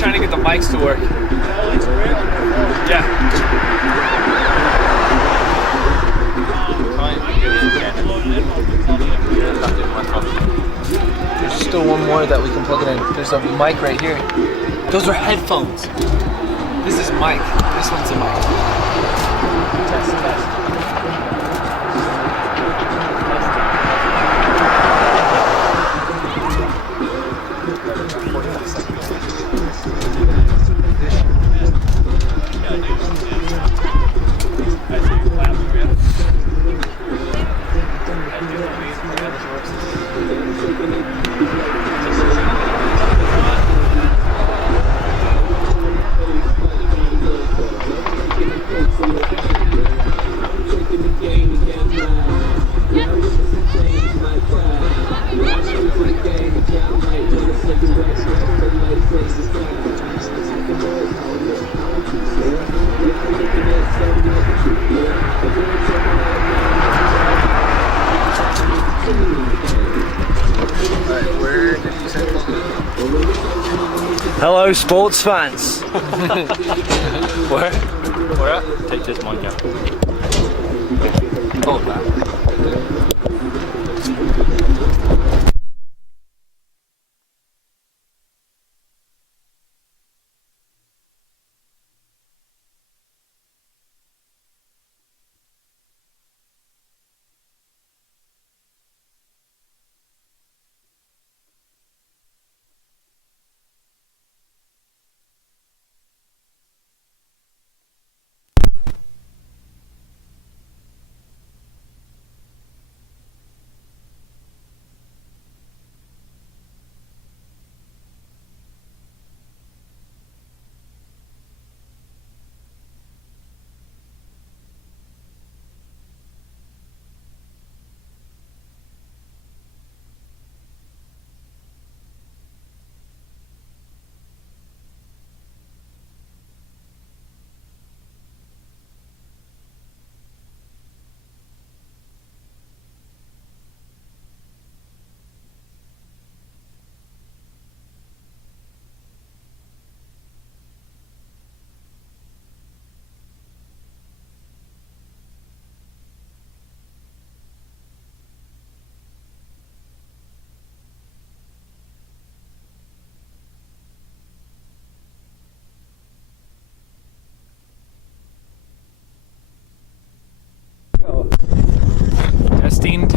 trying to get the mics to work. Yeah. There's still one more that we can plug it in. There's a mic right here. Those are headphones. This is mic. This one's a mic. Test, test. Hello, sports fans. Where? Where at? Take this mic out. Oh, that.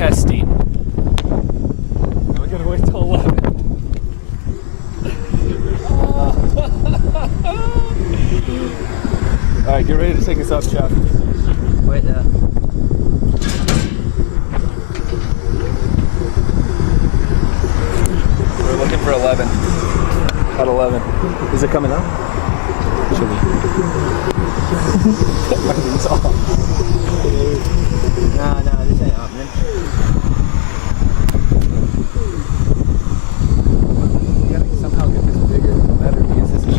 Testing. We gotta wait till 11. Alright, get ready to take us up, Jeff. Wait there. We're looking for 11. At 11. Is it coming up? Should we? Everything's off. No, this ain't happening. We gotta somehow get this bigger, better, because this is.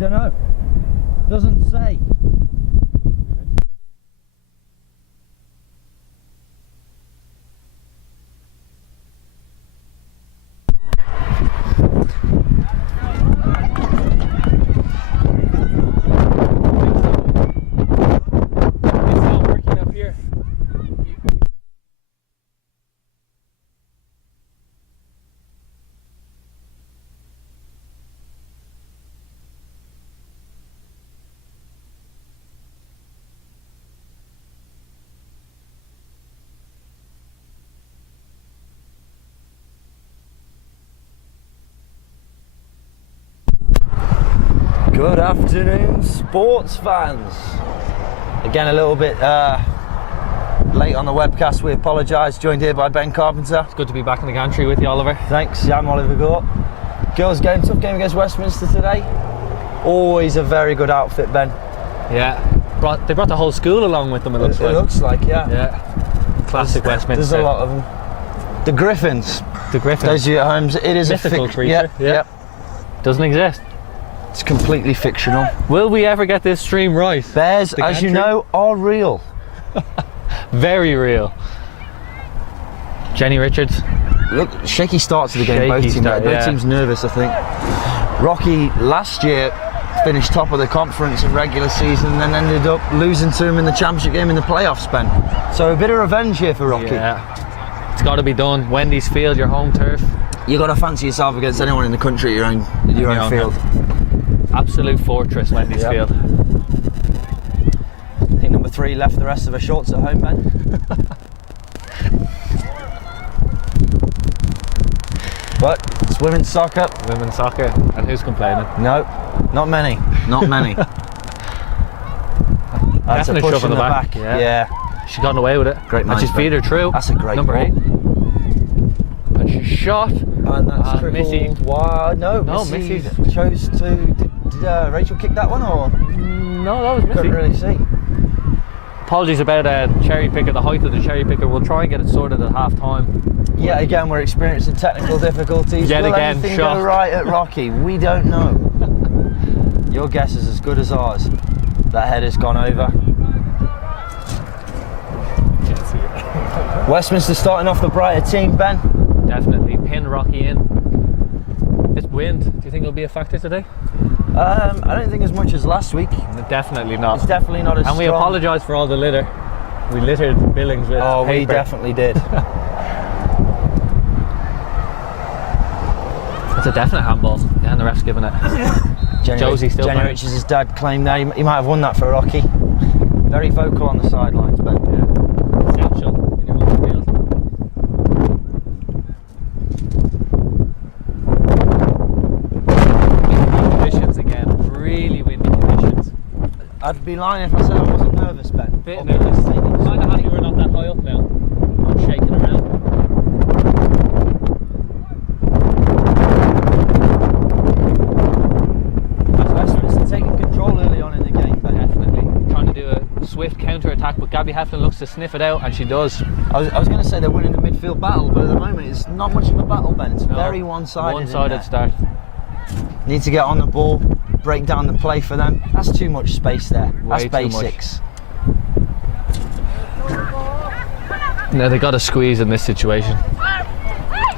don't know. Doesn't say. It's not working up here. Good afternoon, sports fans. Again, a little bit late on the webcast. We apologise. Joined here by Ben Carpenter. It's good to be back in the gantry with you, Oliver. Thanks, I'm Oliver Gore. Girls game, tough game against Westminster today. Always a very good outfit, Ben. Yeah. They brought the whole school along with them, it looks like. It looks like, yeah. Yeah. Classic Westminster. There's a lot of them. The Griffins. The Griffins. Those of you at home, it is Mythical a creature. Yeah. Doesn't exist. It's completely fictional. Will we ever get this stream right? Bears, The as you gantry? know, are real. Very real. Jenny Richards. Look, shaky start to the game. Shaky Both start, yeah. teams nervous, I think. Rocky last year finished top of the conference in regular season and then ended up losing to him in the championship game in the playoffs, Ben. So a bit of revenge here for Rocky. Yeah. It's got to be done. Wendy's field, your home turf. You got to fancy yourself against anyone in the country at your own field. Absolute fortress, Wendy's Yep. field. I think number 3 left the rest of her shorts at home, Ben. But it's women's soccer. Women's soccer. And who's complaining? No, not many. Not many. That's a Definitely push shove in in the the back. back, yeah. Yeah. She got away with it. Great And minds, she's feed her through. That's a great Number ball. 8. And she shot. And that's trickled Missy. wide. No, No, Missy Missy. chose to. Did Rachel kick that one or? No, that was Missy. Couldn't really see. Apologies about cherry picker, the height of the cherry picker. We'll try and get it sorted at half time. Yet again, we're experiencing technical difficulties. Yet Will again, anything shock. go right at Rocky? We don't know. Your guess is as good as ours. That header's gone over. Can't see it. Westminster starting off the brighter team, Ben. Definitely pin Rocky in. This wind, do you think it'll be a factor today? I don't think as much as last week. Definitely not. It's definitely not as And we strong. apologise for all the litter. We littered Billings with Oh, paper. we definitely did. It's a definite handball. Yeah, and the ref's giving it. Josie still Jenny playing. Richards' dad claimed that he might have won that for Rocky. Very vocal on the sidelines, Ben. Yeah. Essential in your home field. Windy conditions again. Really windy conditions. I'd be lying if I said I wasn't nervous, Ben. Bit nervous. Kind of happy we're not that high up now. Not shaking around. Westminster taking control early on in the game, Ben. Definitely. Trying to do a swift counter attack, but Gabby Heflin looks to sniff it out, and she does. I was going to say they're winning the midfield battle, but at the moment it's not much of a battle, Ben. It's very one-sided. One-sided start. Need to get on the ball, break down the play for them. That's too much space there. Way That's too much. basics. No, they got to squeeze in this situation.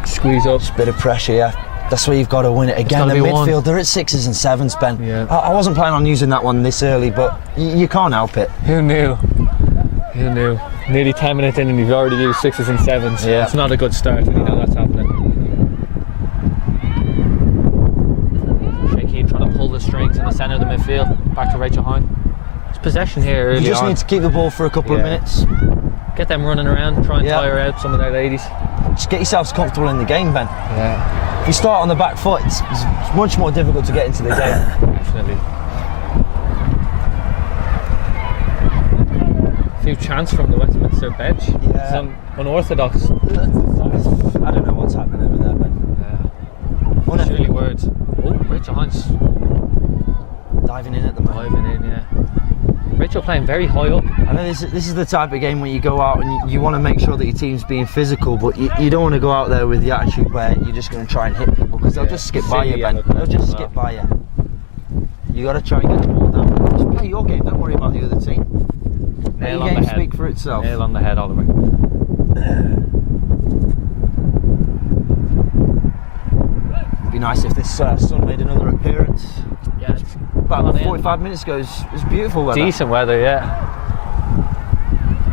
Squeeze up. Bit of pressure, yeah. That's where you've got to win it. Again, the gotta be one. midfield, they're at 6s and 7s, Ben. Yeah. I wasn't planning on using that one this early, but you can't help it. Who knew? Who knew? Nearly 10 minutes in and you've already used 6s and 7s. Yeah. It's not a good start when you know that's happening. Shaky trying to pull the strings in the centre of the midfield. Back to Rachel Hine. It's possession here early You just on. need to keep the ball for a couple of Yeah. minutes. Get them running around, try and Yeah. tire out some of their ladies. Just get yourselves comfortable in the game, Ben. Yeah, If you start on the back foot, it's much more difficult to get into the game. definitely. A few chants from the Westminster bench. Yeah. Some unorthodox. I don't know what's happening over there, Ben. Surely words. Oh, Rachel Hines Diving in at the moment. diving in, yeah. Rachel playing very high up. I know this is the type of game where you go out and you want to make sure that your team's being physical, but you don't want to go out there with the attitude where you're just going to try and hit people, because they'll Yeah. just skip by you, Silly Ben. yellow They'll card just as skip well. by you. You got to try and get the ball down. Just play your game. Don't worry about the other team. Let Nail your on game the head. speak for itself. Nail on the head, Oliver. It'd be nice if this sun made another appearance. Yeah, it's About 45 minutes ago, it was beautiful weather. decent weather, yeah.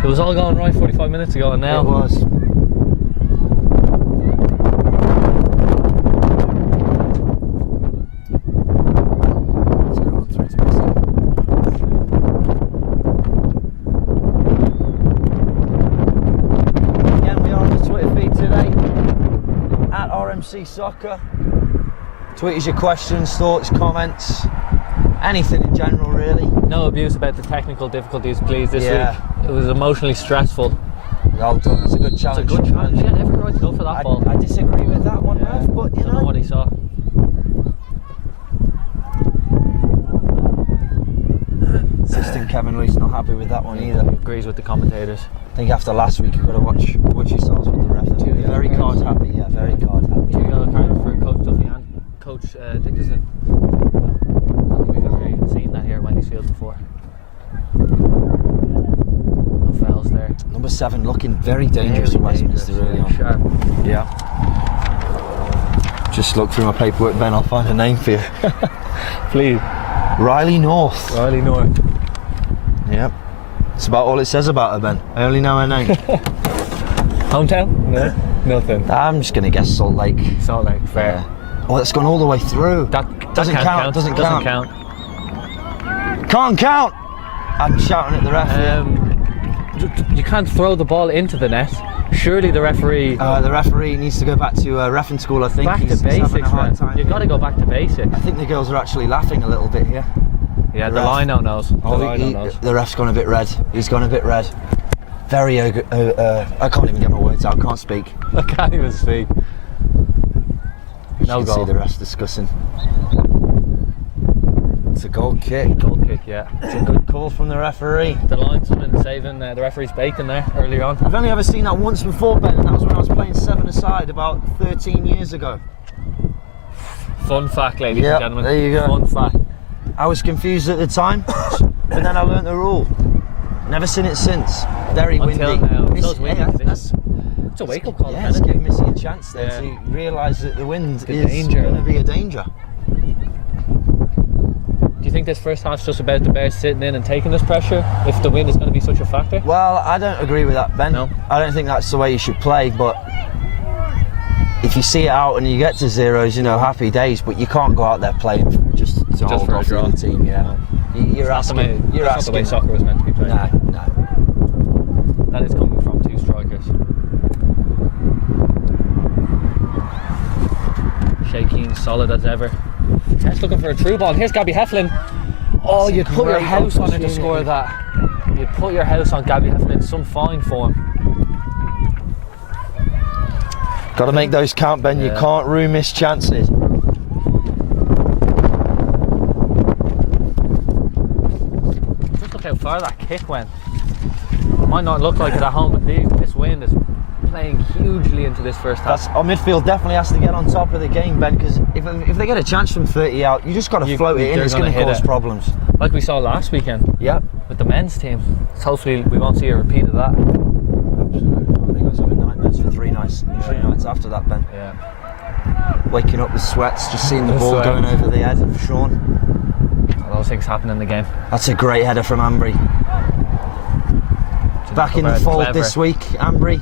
It was all going right 45 minutes ago, and now It was. Let's go on through to this. Again, we are on the Twitter feed today at RMC Soccer. Tweet us your questions, thoughts, comments, anything in general, really. no abuse about the technical difficulties, please. This Yeah. week it was emotionally stressful. Well done. It's a good It's a challenge. good challenge. He had every right to go for that ball. I disagree with that one, Yeah. Ref, but you Don't know what he saw. Assistant Kevin Lee's not happy with that one either. He agrees with the commentators. I think after last week you've got to watch yourselves with the ref. They're very card happy, yeah, very card happy. 2 yellow cards for Coach Duffy and Coach Dickerson. I don't think we've ever even seen that here at Wendy's Field before. No fouls there. Number 7 looking very dangerous for Westminster early on. Sharp. Yeah. Just look through my paperwork, Ben, I'll find a name for you. Please. Riley North. Riley North. Yep. It's about all it says about her, Ben. I only know her name. Hometown? No. Nothing. I'm just going to guess Salt Lake. Salt Lake. Fair. Oh, it's gone all the way through. That Doesn't can't count, doesn't Doesn't count. count. Can't count! I'm shouting at the ref. You can't throw the ball into the net. Surely the referee. The referee needs to go back to reffing school, I think. Back to He's having a basics, hard man. time You've here. got to go back to basics. I think the girls are actually laughing a little bit here. Yeah, the ref. lino knows. The lino knows. The ref's gone a bit red. He's gone a bit red. Very, I can't even get my words out, I can't speak. I can't even speak. You No can goal. see the ref's discussing. It's a goal kick. Goal kick, yeah. It's a good call from the referee. The linesman saving the referee's bacon there earlier on. I've only ever seen that once before, Ben, and that was when I was playing 7-a-side about 13 years ago. Fun fact, ladies Yeah, and gentlemen. there you go. Fun fact. I was confused at the time, but then I learnt the rule. Never seen it since. Very Until windy. now. This- Those windy yeah, conditions. It's a wake-up call. Yeah, it's isn't it? giving Missy a chance there Yeah. to realise that the wind The is danger. going to be a danger. Do you think this first half's just about the Bears sitting in and taking this pressure if the wind is going to be such a factor? Well, I don't agree with that, Ben. No? I don't think that's the way you should play, but if you see it out and you get to zeros, you know, happy days, but you can't go out there playing just to hold for a off the draw. other team, yeah. You're That's asking. You're not the way asking. soccer was meant to be played. No, no. That is coming from two strikers. Shaking, solid as ever. Tess looking for a through ball. Here's Gabby Heflin. Oh, That's a you'd put your great house on it to opportunity. score that. You'd put your house on Gabby Heflin in some fine form. Got to make those count, Ben. You Yeah. can't ruin missed chances. Just look how far that kick went. Might not look like it at home, but this wind is playing hugely into this first half. Our midfield definitely has to get on top of the game, Ben, because if they get a chance from 30 out, you just got to float it in. they're It's going gonna to hit cause it. problems. Like we saw last weekend Yep. with the men's team. So hopefully we won't see a repeat of that. Absolutely. I think I was having nightmares for three nights after that, Ben. Yeah. Waking up with sweats, just seeing the The ball sweat. going over the head of Sean. All those things happen in the game. That's a great header from Ambry. Back in the Clever. fold this week, Ambry.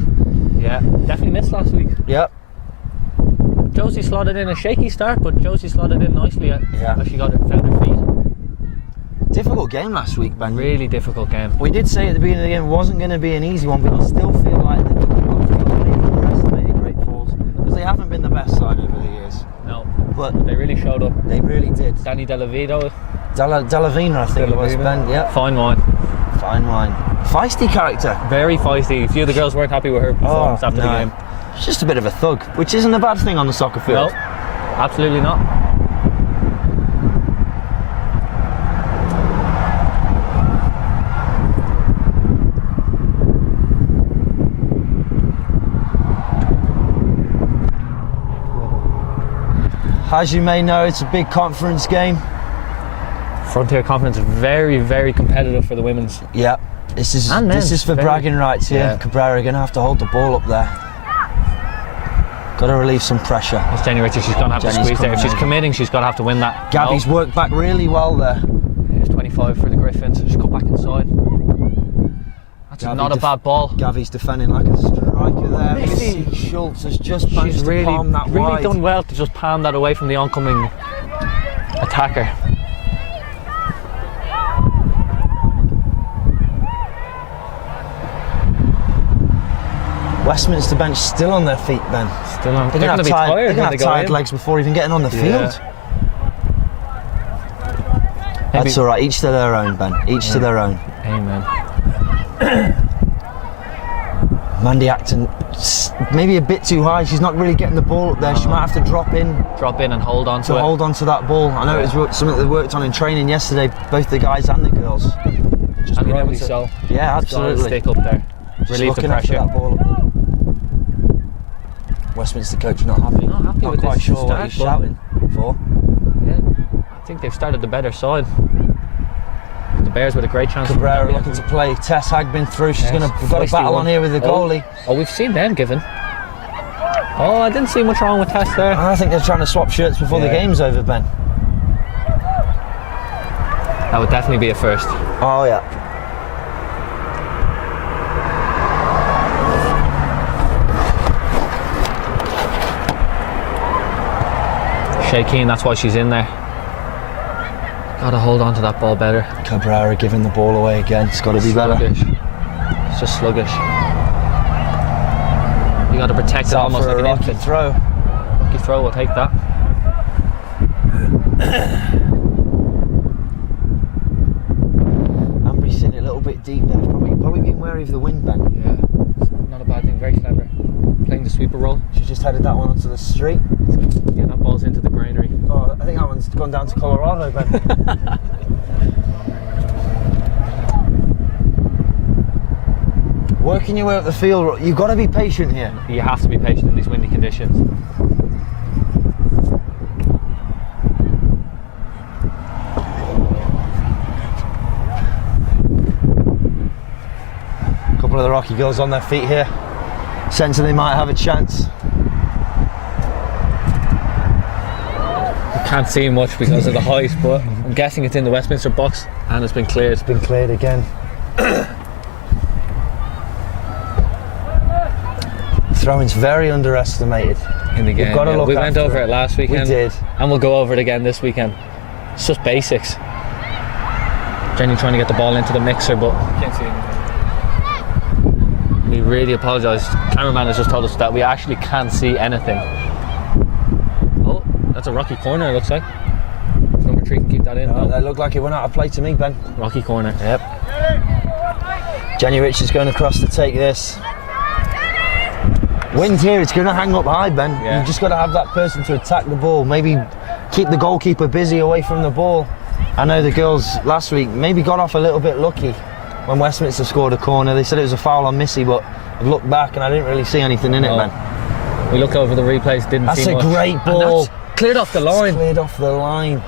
Yeah, definitely missed last week. Yep. Josie slotted in a shaky start, but Josie slotted in nicely as she found her feet. Difficult game last week, Ben. Really difficult game. We did say at the beginning of the game it wasn't going to be an easy one, but I still feel like that they underestimated Great Falls because they haven't been the best side over the years. No, But they really showed up. they really did. Danny Delavito, Delavina, I think it was, Ben. Yep. fine wine. Fine wine. Feisty character. Very feisty. A few of the girls weren't happy with her performance after the game. She's just a bit of a thug, which isn't a bad thing on the soccer No, field. absolutely not. As you may know, it's a big conference game. Frontier Conference, very, very competitive for the women's. Yeah, this is And men's, for very. bragging rights here. Yeah. Cabrera going to have to hold the ball up there. Got to relieve some pressure. It's Jenny Richards, she's going to have to Jenny's squeeze there. If coming she's in. committing, she's going to have to win that. Gabby's worked back really well there. Here's 25 for the Griffins. Just cut back inside. That's Gabby not a bad ball. Gavy's defending like a striker there. Missy. Missy Schultz has just managed She's to really, palm that really wide. done well to just palm that away from the oncoming attacker. Westminster bench still on their feet, Ben. Still on. They're They're going to be have tired when they tired, go in. legs before even getting on the Yeah. field. That's all right. Each to their own, Ben. Each to their own. Amen. Mandy Acton, maybe a bit too high. She's not really getting the ball up there. She might have to drop in Drop in and hold on to to it. hold on to that ball. I know it was something they worked on in training yesterday, both the guys and the girls. Just And were able rightly to- so. Yeah, It's gotta absolutely. stick up there. Just Relieve the looking after pressure. that ball up there. Westminster coach not happy. Not happy with quite this sure what start, he's but- shouting for. Yeah, I think they've started the better side. The Bears with a great chance. Cabrera looking to play. Tess Hagbin through. She's Yes, we've got a feisty battle one. on here with the goalie. Oh, we've seen them given. Oh, I didn't see much wrong with Tess there. I think they're trying to swap shirts before the Yeah. game's over, Ben. That would definitely be a first. Oh yeah. Shay Keane, that's why she's in there. Gotta hold on to that ball better. Cabrera giving the ball away again. It's got to be better. Sluggish. It's just sluggish. You gotta protect It's it out almost for like a an rocky infant. throw. Rocky throw, we'll take that. Ambry's sitting a little bit deep there. Probably being wary of the wind, Ben. Yeah, not a bad thing, very clever. Playing the sweeper role. She's just headed that one onto the street. Yeah, that ball's into the granary. Oh, I think that one's gone down to Colorado, Ben. Working your way up the field, you've got to be patient here. You have to be patient in these windy conditions. A couple of the Rocky girls on their feet here, sensing they might have a chance. Can't see much because of the height, but I'm guessing it's in the Westminster box and it's been cleared. It's been cleared again. Throwing's very underestimated. In the game. You've got to look we went after over it last weekend. We did. And we'll go over it again this weekend. It's just basics. Jenny trying to get the ball into the mixer, but can't see anything. We really apologise. Cameraman has just told us that we actually can't see anything. Oh, that's a rocky corner, it looks like. If number 3 can keep that in. Oh, No. that looked like it went out of play to me, Ben. Rocky corner. Yep. Jenny Richards going across to take this. Wind here, it's going to hang up high, Ben. Yeah. You've just got to have that person to attack the ball. Maybe keep the goalkeeper busy away from the ball. I know the girls last week maybe got off a little bit lucky when Westminster scored a corner. They said it was a foul on Missy, but I've looked back and I didn't really see anything in it, No. man. We looked over the replays, didn't That's see a much. great And ball. that's cleared off the It's line. cleared off the line.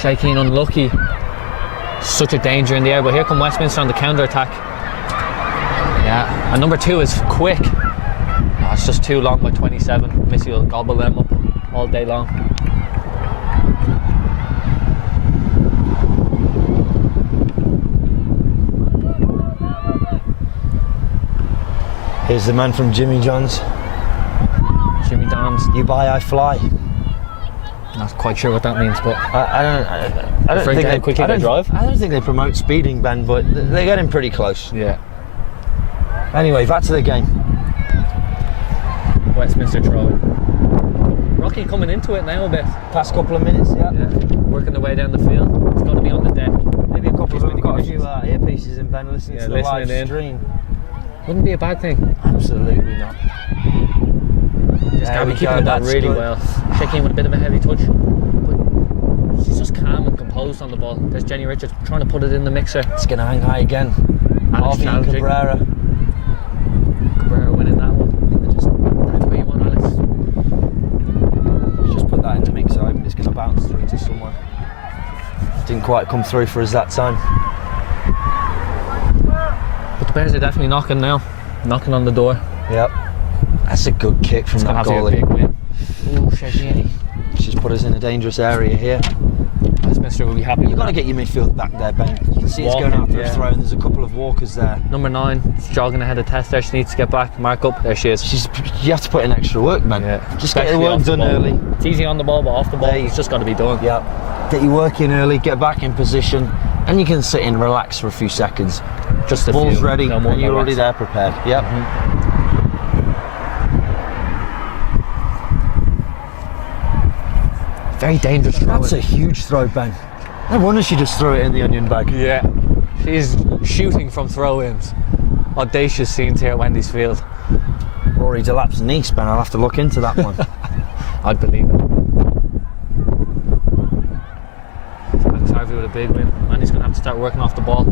Shaking unlucky. Such a danger in the air, but here come Westminster on the counter attack. Yeah, and number 2 is quick. Oh, it's just too long by 27. Missy will gobble them up all day long. Here's the man from Jimmy John's. Jimmy Don's. You buy, I fly. Not quite sure what that means, but I don't Referring think to how quickly I they don't- drive? I don't think they promote speeding, Ben, but they're getting pretty close. yeah. Anyway, back to the game. Westminster throwing. Rocky coming into it now a bit. Past couple of minutes, yeah. Yeah. Working the way down the field. It's got to be on the deck. Maybe a couple of them Windy got a few conditions. earpieces in, Ben, listening Yeah, to the live listening in. stream. Wouldn't be a bad thing. Absolutely not. There Gabby we keeping go, the ball that's really good. well. Shaking with a bit of a heavy touch. But she's just calm and composed on the ball. There's Jenny Richards trying to put it in the mixer. It's going to hang high again. And it's Harvey and challenging. Cabrera. Cabrera winning that one. That's where you want Alex. Just put that in the mix, so it's going to bounce through to someone. didn't quite come through for us that time. But the Bears are definitely knocking now. Knocking on the door. Yep. That's a good kick from It's that gonna have to be a goalie. big win. Ooh, shaky. She's put us in a dangerous area here. Westminster will be happy with You've got to that. get your midfield back there, Ben. You can see it's going out for a Yeah. throw, and there's a couple of walkers there. Number 9 is jogging ahead of Tess there. She needs to get back, mark up. There she is. You have to put in extra work, man. Yeah. Just get the Especially work off the done ball. early. It's easy on the ball, but off the ball, There you- it's just got to be done. Yeah. Get your work in early, get back in position, and you can sit and relax for a few seconds. Just a Ball's few. ready, No more, and no you're already less. there prepared. Yep. Very dangerous throw. That's a huge throw, Ben. No wonder she just threw it in the onion bag. Yeah. She's shooting from throw-ins. Audacious scenes here at Wendy's Field. Rory Delap's niece, Ben. I'll have to look into that one. I'd believe it. Alex Harvey with a big win. Mandy's going to have to start working off the ball.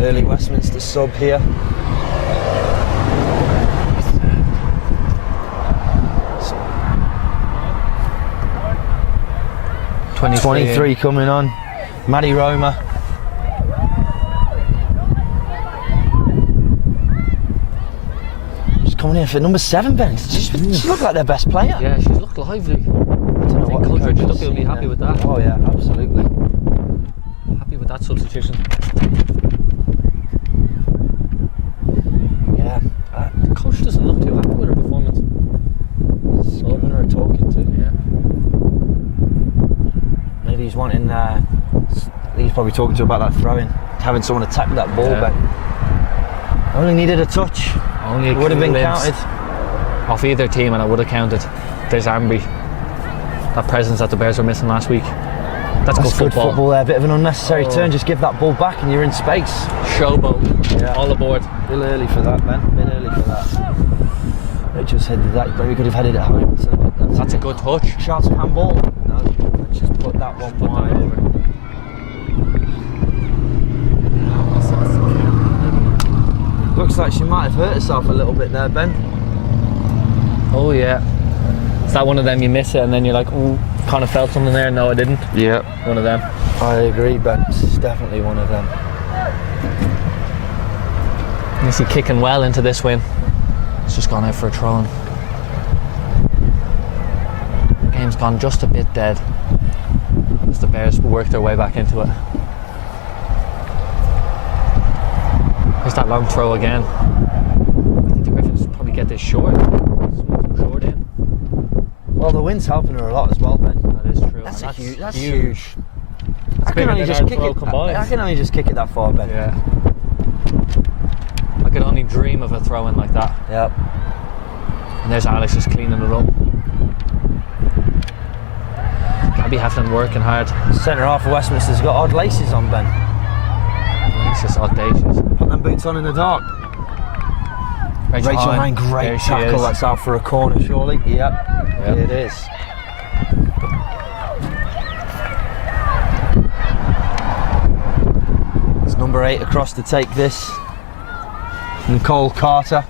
Early Westminster sub here. Twenty 23 coming on. Maddie Roma. She's coming in for number 7, Ben. She looked like their best player. Yeah, she's looked lively. I don't know what the Coach coach Duffy has will be seen happy there. with that. Oh yeah, absolutely. Happy with that substitution. Yeah. The coach doesn't look too happy with her performance. It's giving her a talking to. Yeah. Maybe he's wanting. He's probably talking to her about that throwing, having someone attack that ball. Yeah. Ben only needed a touch. Only a Would have been glimpse counted. off either team, and I would have counted. There's Amby. That presence that the Bears were missing last week. That's That's good football. there. A bit of an unnecessary Oh. turn. Just give that ball back, and you're in space. Showboat. Yeah. All aboard. A bit early for that, Ben. A bit early for that. They just headed that. Maybe could have headed it home. So That's a good touch. Shots of handball. No, let's just put that one Put that wide. over. Looks like she might have hurt herself a little bit there, Ben. Oh yeah. Is that one of them you miss it and then you're like, ooh, kind of felt something there? No, I didn't. Yeah. One of them. I agree, Ben. This is definitely one of them. Missy kicking well into this win. It's just gone out for a throw-in. Game's gone just a bit dead as the Bears work their way back into it. There's that long throw again. I think the Griffins probably get this short. Short in. Well, the wind's helping her a lot as well, Ben. That is true. That's and huge. That's huge. It's I can bigger only than just our kick throw it. combined. I can only just kick it that far, Ben. Yeah. I could only dream of a throw-in like that. Yep. And there's Alex just cleaning it up. Gabby Heflin working hard. Centre half of Westminster's got odd laces on, Ben. It's just audacious. Put them boots on in the dark. Rachel Hine, great There she tackle. is. That's out for a corner, surely. Yep. Yep. It is. It's number 8 across to take this. Nicole Carter.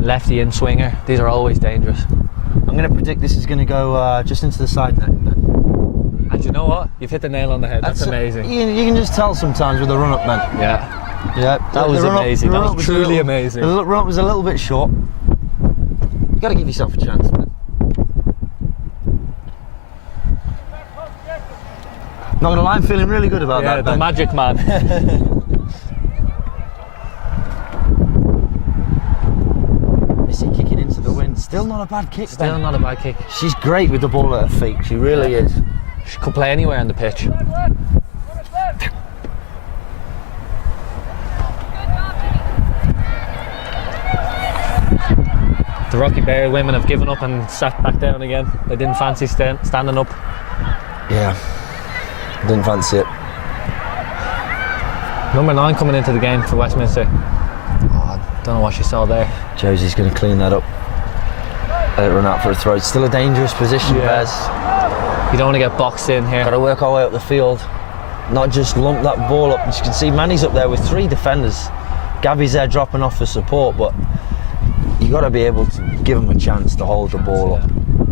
Lefty in swinger. These are always dangerous. I'm going to predict this is going to go just into the side net. And you know what? You've hit the nail on the head. That's amazing. You can just tell sometimes with the run up, man. Yeah. Yeah, That was amazing. That was truly amazing. The run up was a little bit short. You got to give yourself a chance, man. Not gonna lie, I'm feeling really good about Yeah, that. the Ben. magic man. Missy kicking into the wind. Still not a bad kick. Still Ben. not a bad kick. She's great with the ball at her feet. She really is. She could play anywhere on the pitch. The Rocky Bear women have given up and sat back down again. They didn't fancy standing up. Yeah, didn't fancy it. Number 9 coming into the game for Westminster. Oh, I don't know what she saw there. Josie's going to clean that up. Let it run out for a throw. It's still a dangerous position, Bez. You don't want to get boxed in here. Got to work our way up the field. Not just lump that ball up. As you can see, Manny's up there with 3 defenders. Gabby's there dropping off for support, but you got to be able to give them a chance to hold the ball up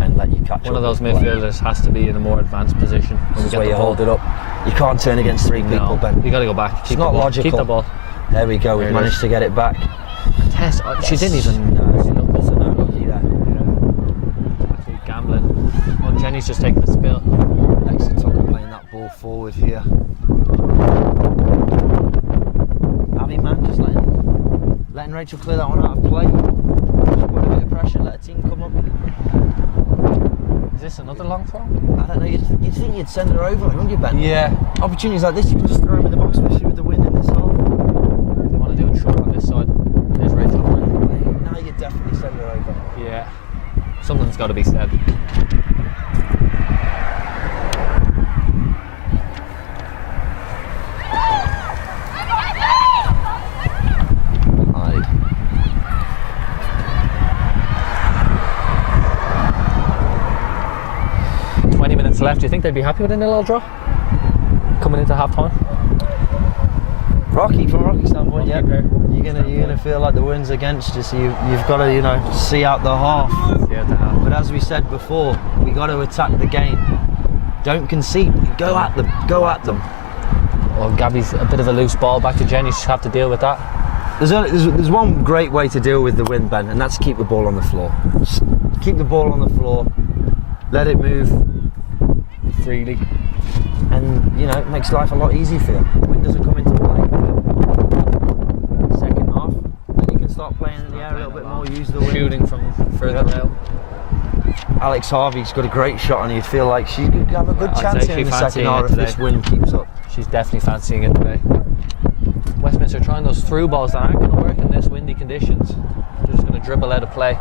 and let you catch up. One of those midfielders has to be in a more advanced position. This is where you hold it up. You can't turn against 3 people, Ben. You got to go back. It's not logical. Keep the ball. There we go. We've managed to get it back. Tess, she didn't even. There's a no lucky there. Actually gambling. Oh, Jenny's just taking a spill. Exeter Tucker playing that ball forward here. Abby, man, just letting Rachel clear that one out of play. Just put a bit of pressure, let a team come up. Is this another long throw? I don't know, you'd think you'd send her over, wouldn't you, Ben? Yeah. Opportunities like this, you can just throw them in the box, especially with the wind in this half. They want to do it short on this side. There's Rachel. Now you'd definitely send her over. Yeah. Something's got to be said. Hide. Left. Do you think they'd be happy with a 0-0 draw coming into half time? Rocky, from a Rocky standpoint, yeah. Pair. You're gonna feel like the wind's against you, so you've got to see out the half. See out the half. But as we said before, we got to attack the game. Don't concede. Go at them. Go at them. Well, Gabby's a bit of a loose ball back to Jenny. She'll have to deal with that. There's one great way to deal with the wind, Ben, and that's keep the ball on the floor. Just keep the ball on the floor. Let it move freely, and it makes life a lot easier for you. The wind doesn't come into play. Second half, then you can start playing in the air a little bit more. Use the wind. Shooting from further out. Alex Harvey's got a great shot, and you'd feel like she could have a good chance here in the second half if this wind keeps up. She's definitely fancying it today. Westminster trying those through balls that aren't going to work in this windy conditions. They're just going to dribble out of play.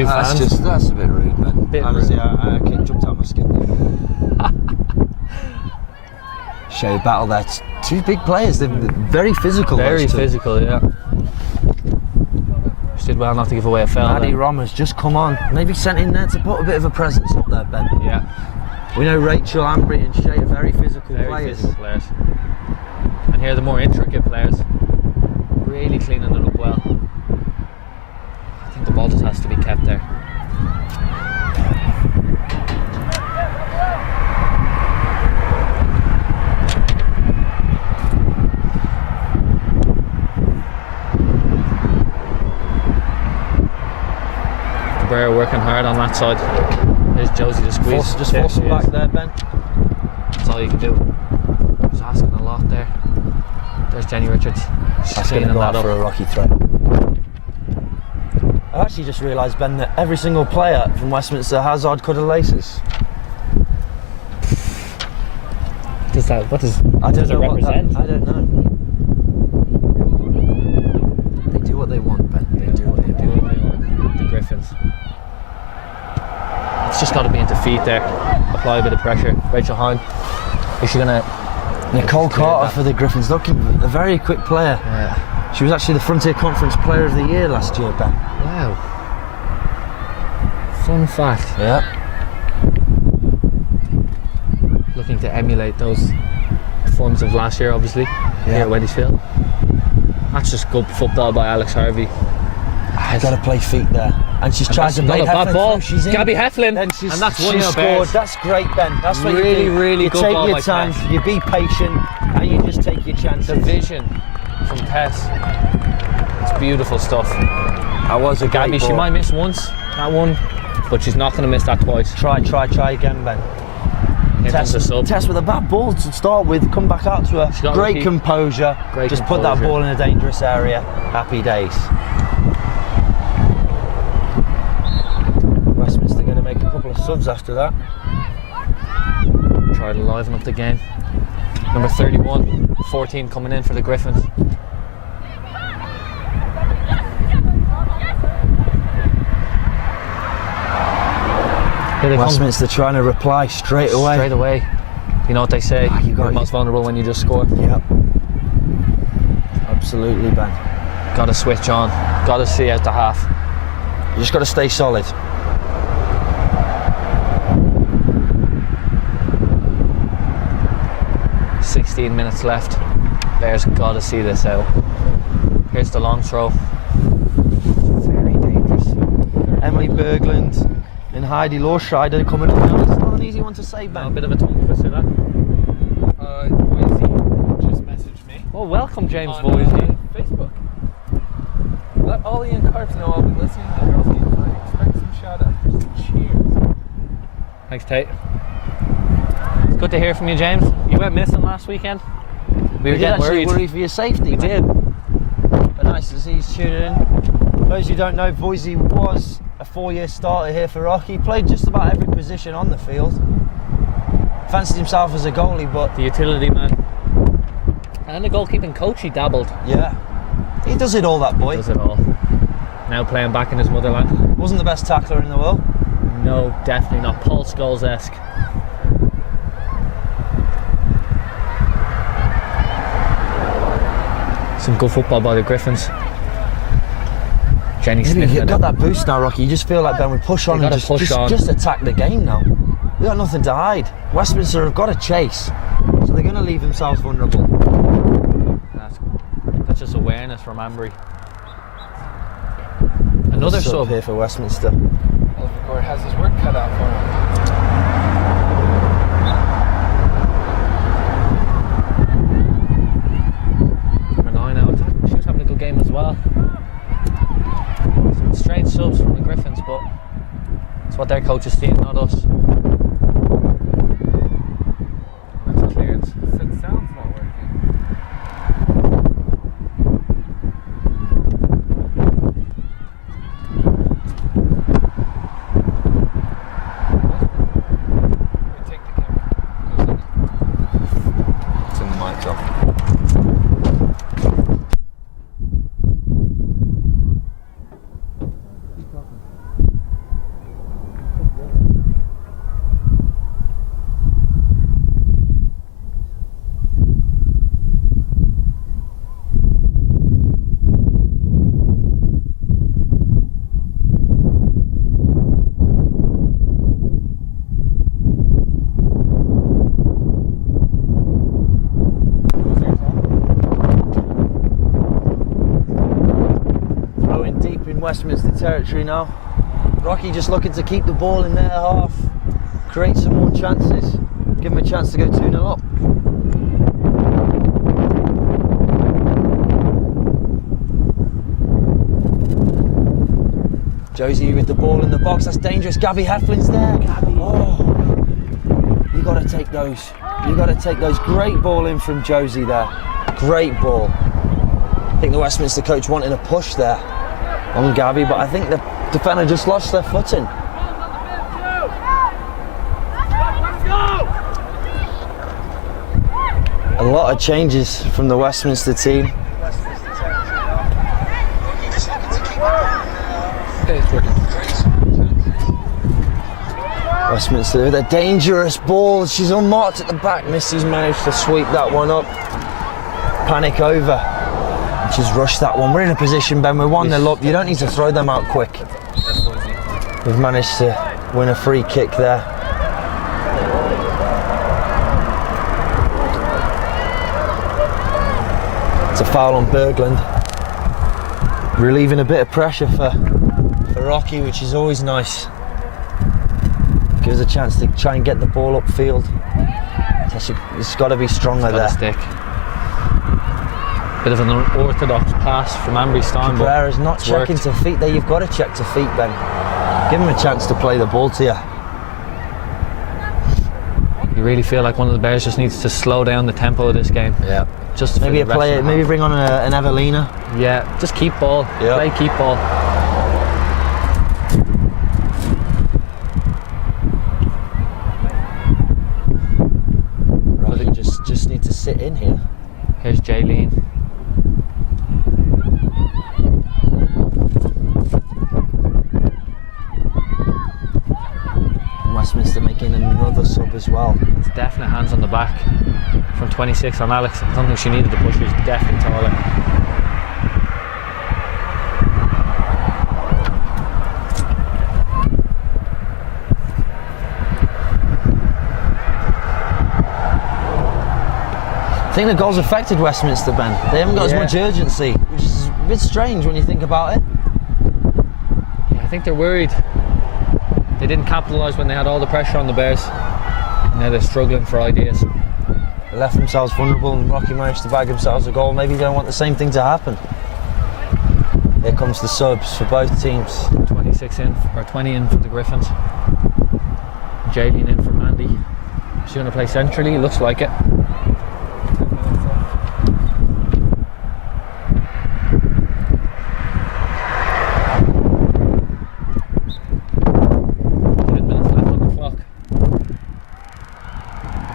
That's a bit rude, man. Honestly, I jumped out of my skin there. Show battle there. 2 big players. They're very physical. Very physical, yeah. She did well not to give away a foul. Maddie Romer's just come on. Maybe sent in there to put a bit of a presence up there, Ben. Yeah. We know Rachel, Ambry and Shay are very physical players. And here are the more intricate players. Really cleaning it up well. I think the ball just has to be kept there. Cabrera working hard on that side. There's Josie to squeeze. Just force it back there, Ben. That's all you can do. He's asking a lot there. There's Jenny Richards. That's going to go out for a Rocky throw. I actually just realised, Ben, that every single player from Westminster has odd coloured laces. What does it represent? I don't know. They do what they want, Ben. They do what they want. The Griffins. It's just got to be into feet there. Apply a bit of pressure. Rachel Hine. Is she going to... Nicole Carter for the Griffins, looking a very quick player. Yeah. She was actually the Frontier Conference Player of the Year last year, Ben. Wow. Fun fact. Yeah. Looking to emulate those forms of last year, obviously, here at Wendy's Field. That's just good football by Alex Harvey. I've got to play feet there. And she's tried to play bad ball. She's in. Gabby Heflin. And that's 1-0 scored. That's great, Ben. That's what really, you do. really you good take ball your by time, Tess. you be patient, and you just take your chances. The vision from Tess. It's beautiful stuff. I was a Gabby, she might miss once, that one, but she's not going to miss that twice. Try again, Ben. Tess with a bad ball to start with, come back out to her. Great composure. Just put that ball in a dangerous area. Happy days. Westminster going to make a couple of subs after that. Try to liven up the game. Number 31, 14 coming in for the Griffins. Here they come. Westminster trying to reply straight away. Straight away. You know what they say, Ah, you're most vulnerable when you just score. Yep. Absolutely, Ben. Gotta switch on, gotta see out the half. You just got to stay solid. "16 minutes left. Bears gotta see this out." Here's the long throw. Very dangerous. Emily Berglund and Heidi Lawschreider coming up now. It's not an easy one to say, Ben. A bit of a tongue twister that. Wendy just messaged me Oh, welcome James on Boise. Facebook. Let Ollie and Carps know I'll be listening to the girls' game tonight. Expect some shout outs. Cheers. Thanks, Tate. It's good to hear from you, James. You went missing last weekend. We were did getting actually worried. worry for your safety. We did. But nice to see you tuning in. For those who don't know, Boise was a 4-year starter here for Rocky. He played just about every position on the field. Fancied himself as a goalie, but The utility man. And the goalkeeping coach, he dabbled. yeah, he does it all, that boy. Does it all. Now playing back in his motherland. Wasn't the best tackler in the world. No, definitely not. Paul Scholes-esque. Some good football by the Griffins. Jenny Smith. You've got that boost now, Rocky. You just feel like, Ben, we push on You and gotta push on. just attack the game now. We got nothing to hide. Westminster have got to chase, so they're going to leave themselves vulnerable. That's just awareness from Ambry. Another sub. here for Westminster. Oliver Gore has his work cut out for him. Number 9 now. She was having a good game as well. Some strange subs from the Griffins, but it's what their coach is seeing, not us. That's a clearance. Said sound's not working. Take the camera. It's in the mic off. Throwing deep in Westminster territory now. Rocky just looking to keep the ball in their half, create some more chances, give them a chance to go 2-0 up. Josie with the ball in the box, that's dangerous. Gabby Heflin's there. Oh, you got to take those. You got to take those. Great ball in from Josie there. Great ball. I think the Westminster coach wanted a push there on Gabby, but I think the defender just lost their footing. A lot of changes from the Westminster team. Okay, it's working. Westminster with a dangerous ball. She's unmarked at the back. Missy's managed to sweep that one up. Panic over. She's rushed that one. We're in a position, Ben. We're 1-0 up. You don't need to throw them out quick. We've managed to win a free kick there. It's a foul on Berglund. Relieving a bit of pressure for Rocky, which is always nice. Gives us a chance to try and get the ball upfield. It's got to be stronger there. Stick. Bit of an unorthodox pass from Ambry Stein. Cabrera's not checking to feet there. You've got to check to feet, Ben. Give him a chance to play the ball to you. You really feel like one of the Bears just needs to slow down the tempo of this game. Yeah. Just Maybe for the rest of the maybe half. bring on an Evelina. Yeah, just keep ball. Yeah. Play keep ball. Rocky just need to another sub as well. It's definite hands on the back from 26 on Alex. I don't think she needed the push. She was definitely taller. I think the goals affected Westminster, Ben. They haven't got as much urgency, which is a bit strange when you think about it. Yeah, I think they're worried. They didn't capitalise when they had all the pressure on the Bears. Now they're struggling for ideas. They left themselves vulnerable and Rocky managed to bag themselves a goal. Maybe they don't want the same thing to happen. Here comes the subs for both teams. 26 in, or 20 in for the Griffins. Jaylene in for Mandy. She's going to play centrally, looks like it.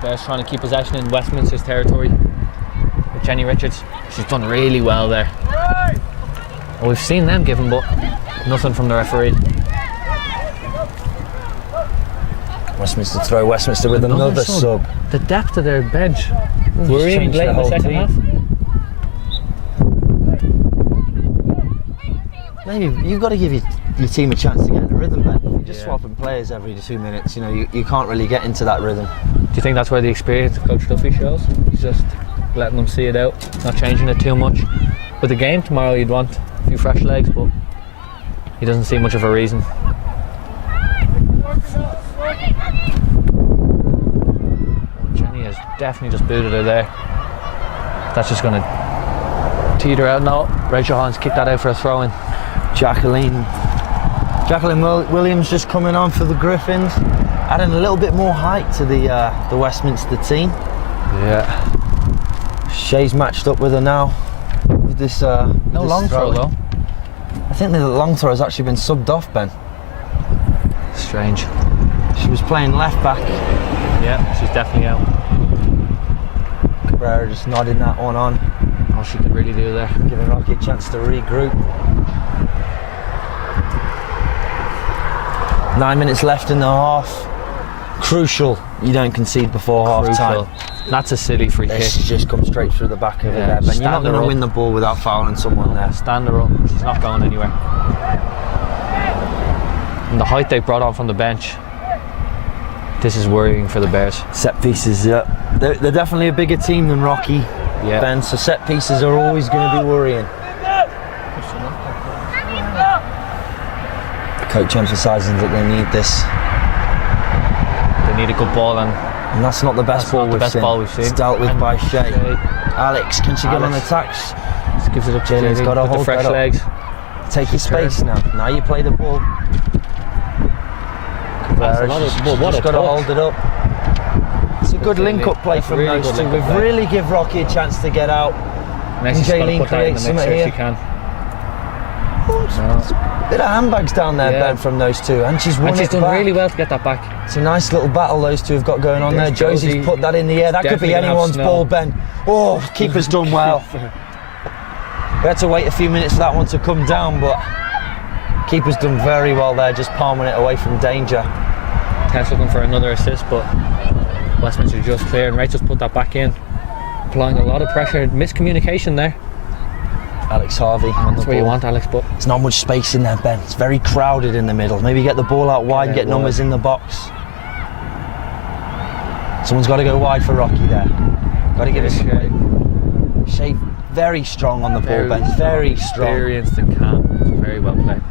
Bears trying to keep possession in Westminster's territory with Jenny Richards. She's done really well there. Well, we've seen them given, but nothing from the referee. Westminster throw, Westminster with another sub. The depth of their bench. Worrying changed late the in the whole second half. Maybe you've got to give your team a chance to get in the rhythm, Ben. If you're just swapping players every 2 minutes, you know, you can't really get into that rhythm. Do you think that's where the experience of Coach Duffy shows? He's just letting them see it out, not changing it too much. With the game tomorrow, you'd want a few fresh legs, but he doesn't see much of a reason. Jenny has definitely just booted her there. That's just going to teeter out now. Rachel Hines kicked that out for a throw-in. Jacqueline Williams just coming on for the Griffins, adding a little bit more height to the Westminster team. Yeah. Shay's matched up with her now. With this No long throw though. I think the long throw has actually been subbed off, Ben. Strange. She was playing left back. Yeah, she's definitely out. Cabrera just nodding that one on. All she could really do there. Giving Rocky a chance to regroup. 9 minutes left in the half. Crucial you don't concede before half time. That's a silly free kick. This just comes straight through the back of her there, Ben. You're not going to win the ball without fouling someone there. Stand her up. She's not going anywhere. And the height they brought on from the bench, this is worrying for the Bears. Set pieces, yeah. They're definitely a bigger team than Rocky, Ben, so set pieces are always going to be worrying. The coach emphasising that they need this. They need a good ball, and that's not the best ball we've seen. It's dealt with by Shay. Alex, can she get on attacks? Just gives it up to Jalen's got to hold the fresh that legs. Take your space now. Now you play the ball. Just got to hold it up. It's a good link-up play from really those two. We've really give Rocky a chance to get out. And Jaylene creates something here. She can. Bit of handbags down there, Ben, from those two, and she's won and she's it done back. really well to get that back. It's a nice little battle those two have got going on there. Josie's put that in the air. That could be anyone's ball, Ben. Oh, keeper's done well. We had to wait a few minutes for that one to come down, but keeper's done very well there, just palming it away from danger. Tess looking for another assist, but Westminster just clear, and Rachel's put that back in, applying a lot of pressure. Miscommunication there. Alex Harvey on That's the where you ball. want Alex, but There's not much space in there, Ben. It's very crowded in the middle. Maybe get the ball out wide and get numbers in the box. Someone's got to go wide for Rocky there. Got to give it a Shay. Very strong on the ball, Ben. Very strong. Experienced and calm. Very well played.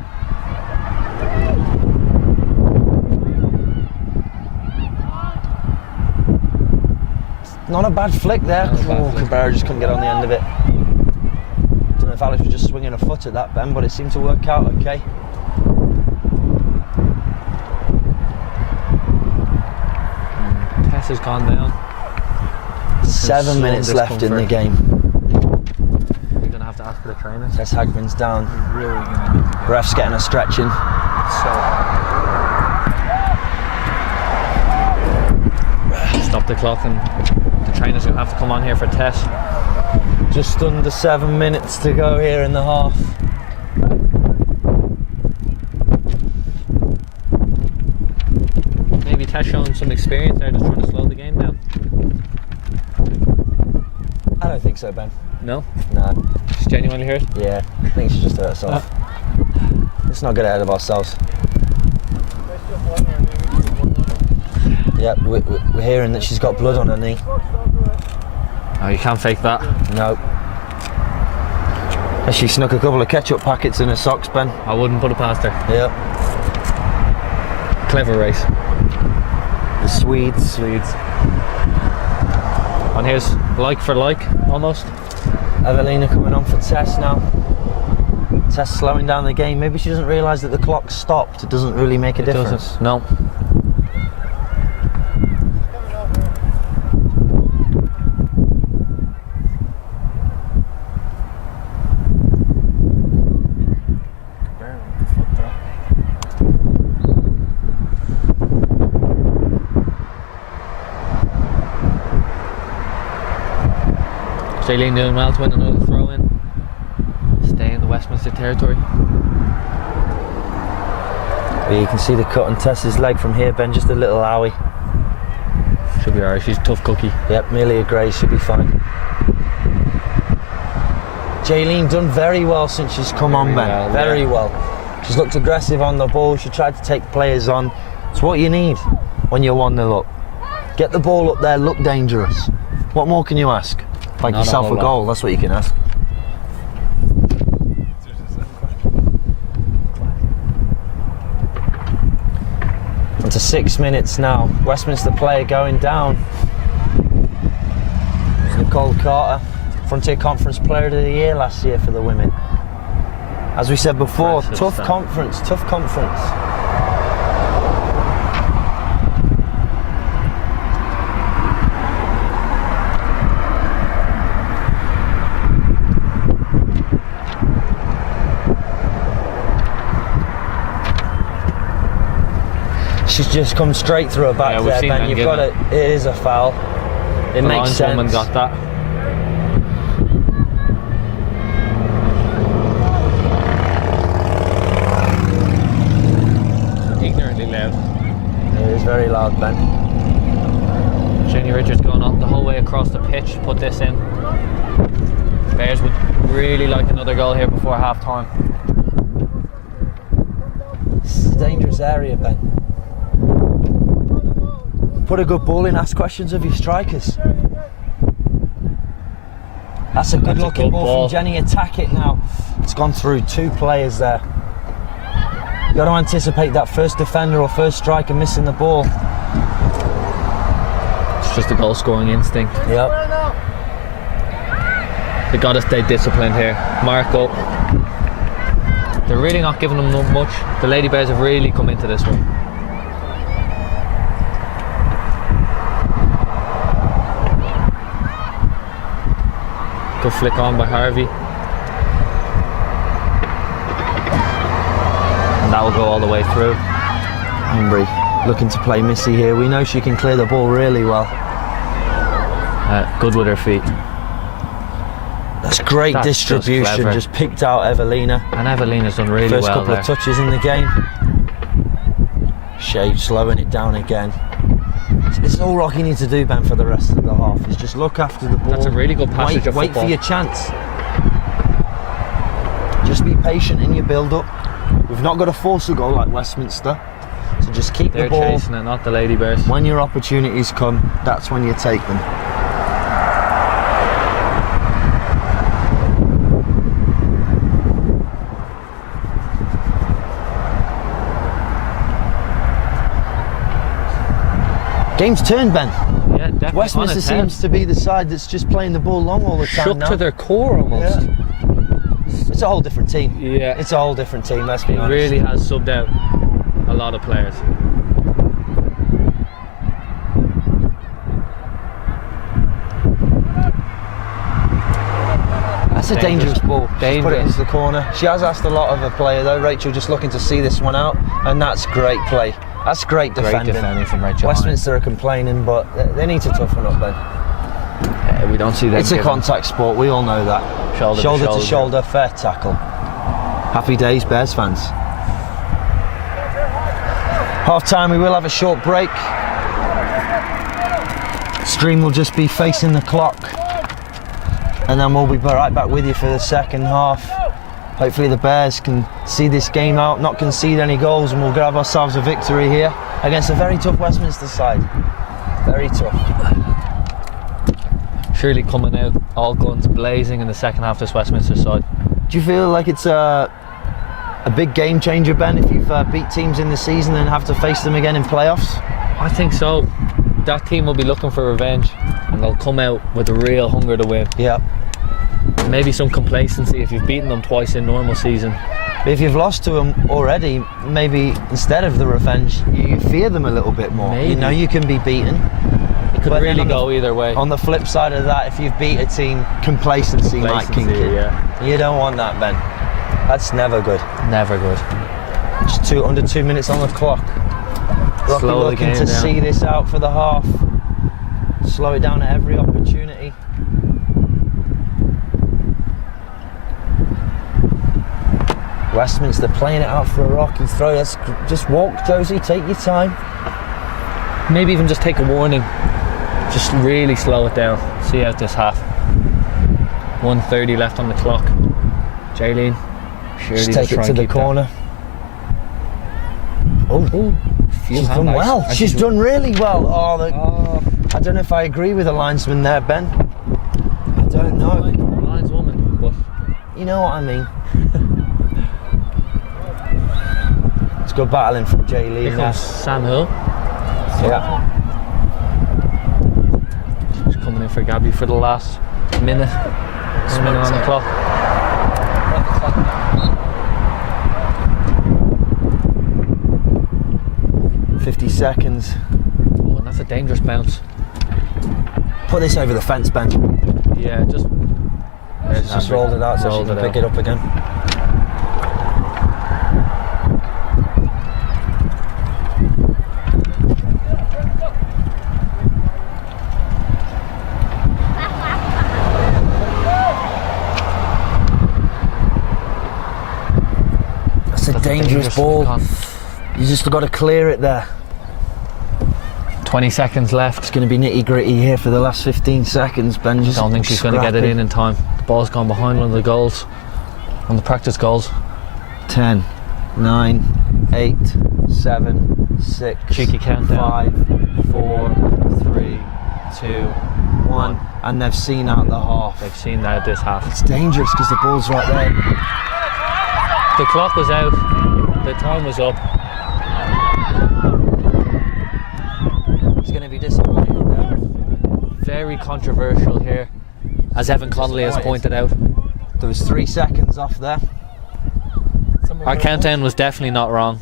Not a bad flick there. Cabrera just couldn't get on the end of it. Don't know if Alex was just swinging a foot at that, Ben, but it seemed to work out okay. Tess has gone down. 7 minutes left in the game. You're going to have to ask for the trainers. Tess Hagman's down. Really gonna need to Ref's getting a stretch in. Stop the clock, and the trainers will have to come on here for Tess. Just under 7 minutes to go here in the half. Maybe Tess showing some experience there, just trying to slow the game down. I don't think so, Ben. No? No. She's genuinely hurt? Yeah, I think she just hurt herself. Let's not get ahead of ourselves. Yeah, we're hearing that she's got blood on her knee. Oh, you can't fake that. No. Has she snuck a couple of ketchup packets in her socks, Ben? I wouldn't put it past her. Yeah. Clever race. The Swedes. And here's like for like, almost. Evelina coming on for Tess now. Tess slowing down the game. Maybe she doesn't realise that the clock's stopped. It doesn't really make a difference. Doesn't. No. Shailene doing well to win another throw in. Stay in the Westminster territory. But you can see the cut on Tess's leg from here, Ben, just a little owie. Should be alright, she's a tough cookie. Yep, merely a graze, should be fine. Shailene done very well since she's come on, Ben. Very well. She's looked aggressive on the ball, she tried to take players on. It's what you need when you're 1-0 up. Get the ball up there, look dangerous. What more can you ask? Like Not yourself a a goal, that's what you can ask. On to 6 minutes now. Westminster player going down. It's Nicole Carter, Frontier Conference Player of the Year last year for the women. As we said before, Impressive tough stuff. tough conference. She's just come straight through her back Yeah, we've there, seen Ben. them You've give got it. It is a foul. It The makes sense. lineswoman got that. Ignorantly loud. It is very loud, Ben. Jenny Richards going up the whole way across the pitch to put this in. Bears would really like another goal here before half time. It's a dangerous area, Ben. Put a good ball in, ask questions of your strikers. That's a good looking ball from Jenny. Attack it now. It's gone through 2 players there. You got to anticipate that first defender or first striker missing the ball. It's just a goal scoring instinct. Yep. They got to stay disciplined here. Mark up. They're really not giving them much. The Lady Bears have really come into this one. Good flick on by Harvey. And that will go all the way through. Embry looking to play Missy here. We know she can clear the ball really well. Good with her feet. That's great That's just distribution. clever. Just picked out Evelina. And Evelina's done really First well couple there. of touches in the game. Shade slowing it down again. This is all Rocky needs to do, Ben, for the rest of the half. Is just look after the ball. That's a really good passage of Wait football. for your chance. Just be patient in your build-up. We've not got to force a goal like Westminster. So just keep They're the ball. chasing it, not the Lady Bears. When your opportunities come, that's when you take them. Game's turned, Ben. Yeah, definitely. Westminster seems to be the side that's just playing the ball long all the time shook now. to their core almost. Yeah. It's a whole different team. Yeah. It's a whole different team, let's be It honest. really has subbed out a lot of players. That's a dangerous ball. She's put it Dangerous. into the corner. She has asked a lot of her player though. Rachel just looking to see this one out, and that's great play. That's great defending. Great defending from Rachel. Westminster are complaining, but they need to toughen up, Ben. Yeah, we don't see them. It's a giving contact sport, we all know that. Shoulder to shoulder, fair tackle. Happy days, Bears fans. Half time, we will have a short break. Stream will just be facing the clock, and then we'll be right back with you for the second half. Hopefully the Bears can see this game out, not concede any goals, and we'll grab ourselves a victory here against a very tough Westminster side. Very tough. Surely coming out all guns blazing in the second half, this Westminster side. Do you feel like it's a big game changer, Ben, if you've beat teams in the season and have to face them again in playoffs? I think so. That team will be looking for revenge, and they'll come out with a real hunger to win. Yeah. Maybe some complacency if you've beaten them twice in normal season. But if you've lost to them already, maybe instead of the revenge, you fear them a little bit more. Maybe. You know you can be beaten. It could But really then go either way. On the flip side of that, if you've beat a team, complacency might kink in. Yeah. You don't want that, Ben. That's never good. Never good. Just under 2 minutes on the clock. Rocky Slow the looking game to down. see this out for the half. Slow it down at every opportunity. Westminster playing it out for a Rocky throw. Just walk, Josie, take your time. Maybe even just take a warning. Just really slow it down. See out this half. 1:30 left on the clock. Jaylene, surely Just take it to the corner. Oh, she's done well. She's done really well. I don't know if I agree with the linesman there, Ben. I don't know. Lineswoman, but You know what I mean. It's good battling from Jaylene here there. comes Sam Hill. Yeah. She's coming in for Gabby for the last minute. Minute on the clock. 50 seconds. Oh, and that's a dangerous bounce. Put this over the fence, Ben. Yeah, just Just rolled it out so she can pick it up again. That's a dangerous ball. You just got to clear it there. 20 seconds left. It's going to be nitty gritty here for the last 15 seconds, Ben. Just Don't think she's going to get it in time. The ball's gone behind one of the goals, on the practice goals. 10, 9, 8, 7, 6, Cheeky countdown. 5, 4, 3, 2, 1. And they've seen out the half. They've seen that this half. It's dangerous because the ball's right there. The clock was out. The time was up. It's going to be disappointed there. Very controversial here, as Evan Connolly has pointed out. There was 3 seconds off there. Our countdown was definitely not wrong.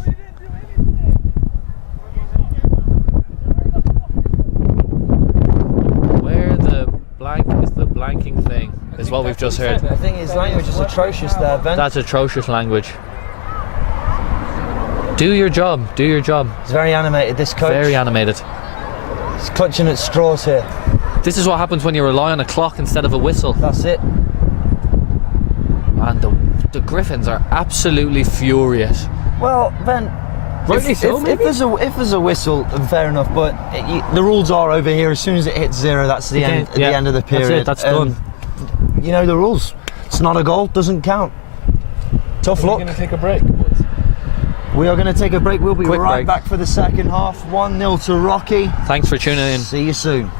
Where the blank is the blanking thing, is what we've just heard. I think his language is atrocious there, Ben. That's atrocious language. Do your job, do your job. He's very animated, this coach. Very animated. He's clutching at straws here. This is what happens when you rely on a clock instead of a whistle. That's it. And the Griffins are absolutely furious. Well, Ben, Rightly so, if maybe? there's a whistle, then fair enough. But the rules are over here. As soon as it hits 0, that's the end. Yeah, the end of the period. That's it. That's done. You know the rules. It's not a goal. Doesn't count. Tough luck. We're going to take a break. We are going to take a break. We'll be Quick right break. back for the second half. 1-0 to Rocky. Thanks for tuning in. See you soon.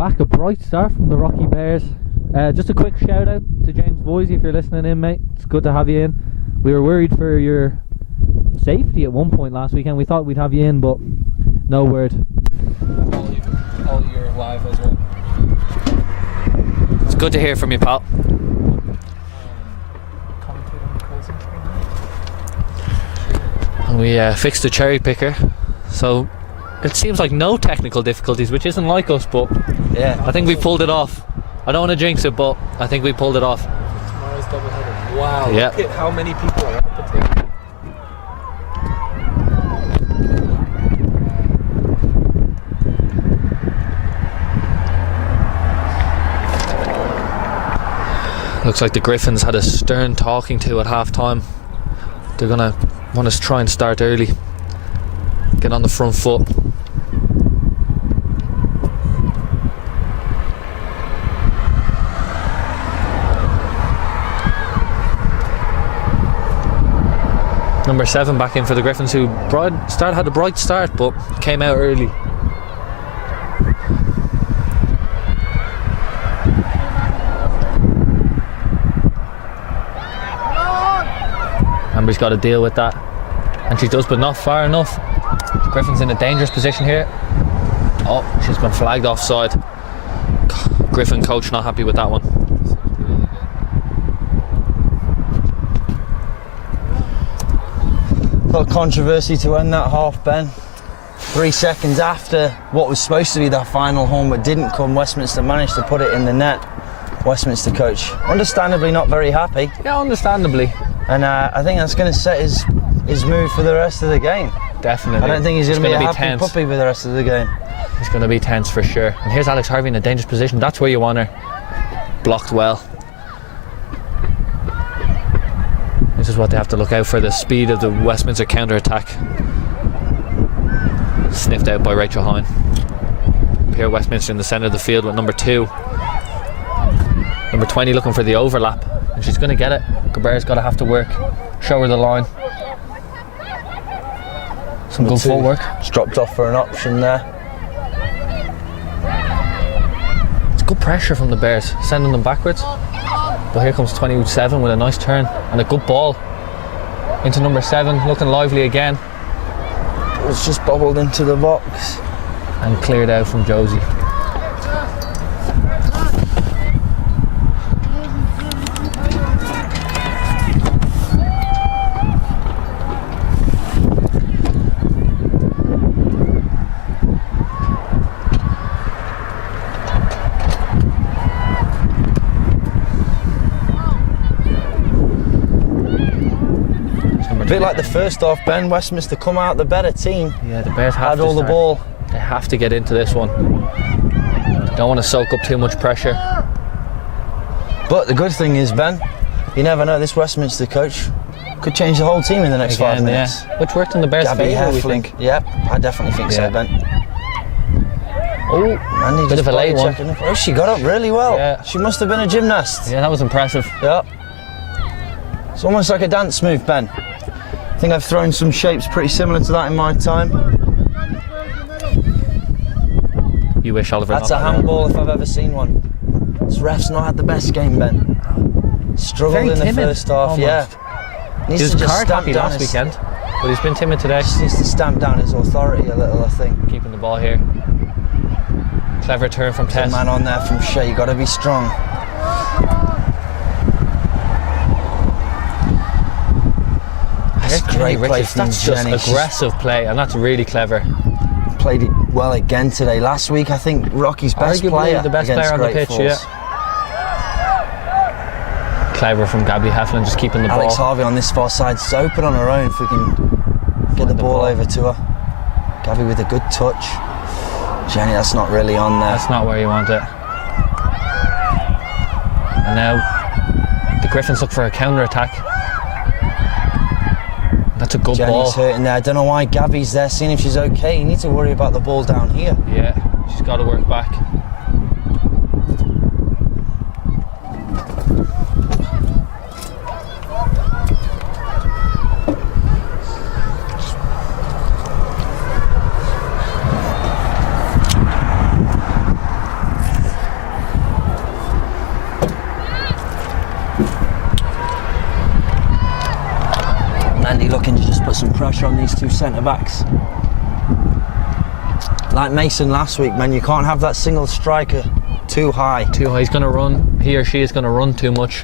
back, a bright start from the Rocky Bears. Just a quick shout out to James Boise if you're listening in, mate. It's good to have you in. We were worried for your safety at one point last weekend. We thought we'd have you in, but no word. All you're live as well. It's good to hear from you, pal. And we fixed the cherry picker, so it seems like no technical difficulties, which isn't like us, but Yeah. I think we pulled it off. I don't want to jinx it, but I think we pulled it off. Tomorrow's doubleheader. Wow, Yeah. look at how many people are at the table. Looks like the Griffins had a stern talking to at half time. They're gonna want us to try and start early, get on the front foot. Number 7 back in for the Griffins, who had a bright start but came out early. Amber's got to deal with that, and she does, but not far enough. Griffin's in a dangerous position here. Oh, she's been flagged offside. Griffin coach not happy with that one. A lot of controversy to end that half, Ben. 3 seconds after what was supposed to be their final horn but didn't come, Westminster managed to put it in the net. Westminster coach, understandably not very happy. Yeah, understandably. And I think that's going to set his mood for the rest of the game. Definitely. I don't think he's going to be a happy tense. puppy with the rest of the game. He's going to be tense for sure. And here's Alex Harvey in a dangerous position. That's where you want her. Blocked well. This is what they have to look out for, the speed of the Westminster counter-attack. Sniffed out by Rachel Hine. Pierre Westminster in the centre of the field with number 2. Number 20 looking for the overlap, and she's going to get it. Gobert's got to have to work. Show her the line. Some good footwork. It's dropped off for an option there. It's good pressure from the Bears, sending them backwards. But here comes 27 with a nice turn and a good ball into number 7, looking lively again. It's just bobbled into the box. And cleared out from Josie. A bit like the first half, Ben. Westminster come out the better team. Yeah, the Bears have had all the ball. They have to get into this one. They don't want to soak up too much pressure. But the good thing is, Ben, you never know. This Westminster coach could change the whole team in the next 5 minutes. Yeah. Which worked in the Bears' favour, we think. Yep, I definitely think so, Ben. Oh, Mandy bit of a late one. Oh, she got up really well. Yeah. She must have been a gymnast. Yeah, that was impressive. Yep. It's almost like a dance move, Ben. I think I've thrown some shapes pretty similar to that in my time. You wish Oliver. That's a handball if I've ever seen one. This ref's not had the best game, Ben. Struggled Very in the timid, first half, almost. yeah. He Needs was to just card stamp happy down last his, weekend, but he's been timid today. just needs to stamp down his authority a little, I think. Keeping the ball here. Clever turn from There's a Tess. man on there from Shea, you got to be strong. That's great play from That's just Jenny. aggressive play, and that's really clever. Played it well again today. Last week, I think Rocky's best Arguably player. the best against player on the Great pitch, Falls. yeah. Clever from Gabby Heflin, just keeping the Alex ball. Harvey on this far side, it's open on her own if we can get the ball over to her. Gabby with a good touch. Jenny, that's not really on there. That's not where you want it. And now the Griffins look for a counter-attack. That's a good Jenny's ball. hurting there. I don't know why Gabby's there, seeing if she's okay. You need to worry about the ball down here. Yeah, she's got to work back. Wendy looking to just put some pressure on these two centre-backs. Like Mason last week, man, you can't have that single striker too high. Too high. He's going to run. He or she is going to run too much.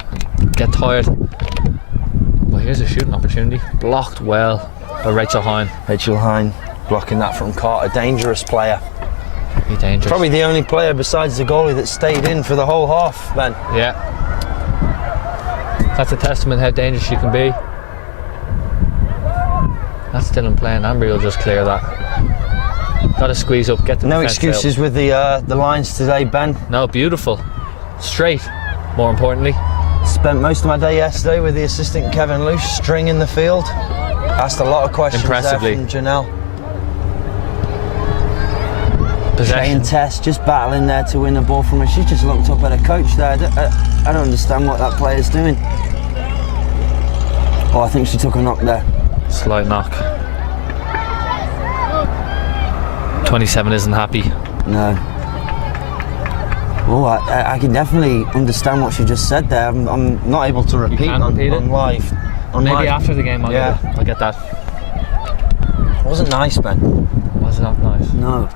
Get tired. But here's a shooting opportunity. Blocked well by Rachel Hine. Rachel Hine blocking that from Carter. Dangerous player. Be dangerous. Probably the only player besides the goalie that stayed in for the whole half, Ben. Yeah. That's a testament how dangerous she can be. That's still in play, and Amber will just clear that. Got to squeeze up, get the No defence excuses out. with the lines today, Ben. No, beautiful. Straight, more importantly. Spent most of my day yesterday with the assistant Kevin Luce, stringing the field. Asked a lot of questions Impressively. there from Janelle. Possession. Shane Tess just battling there to win the ball from her. She just looked up at her coach there. I don't understand what that player's doing. Oh, I think she took a knock there. Slight knock. 27 isn't happy. No. Oh, I can definitely understand what she just said there. I'm not able to repeat can't on repeat it? live. On Maybe live. after the game I'll get that. It wasn't nice, Ben. Was that nice? No.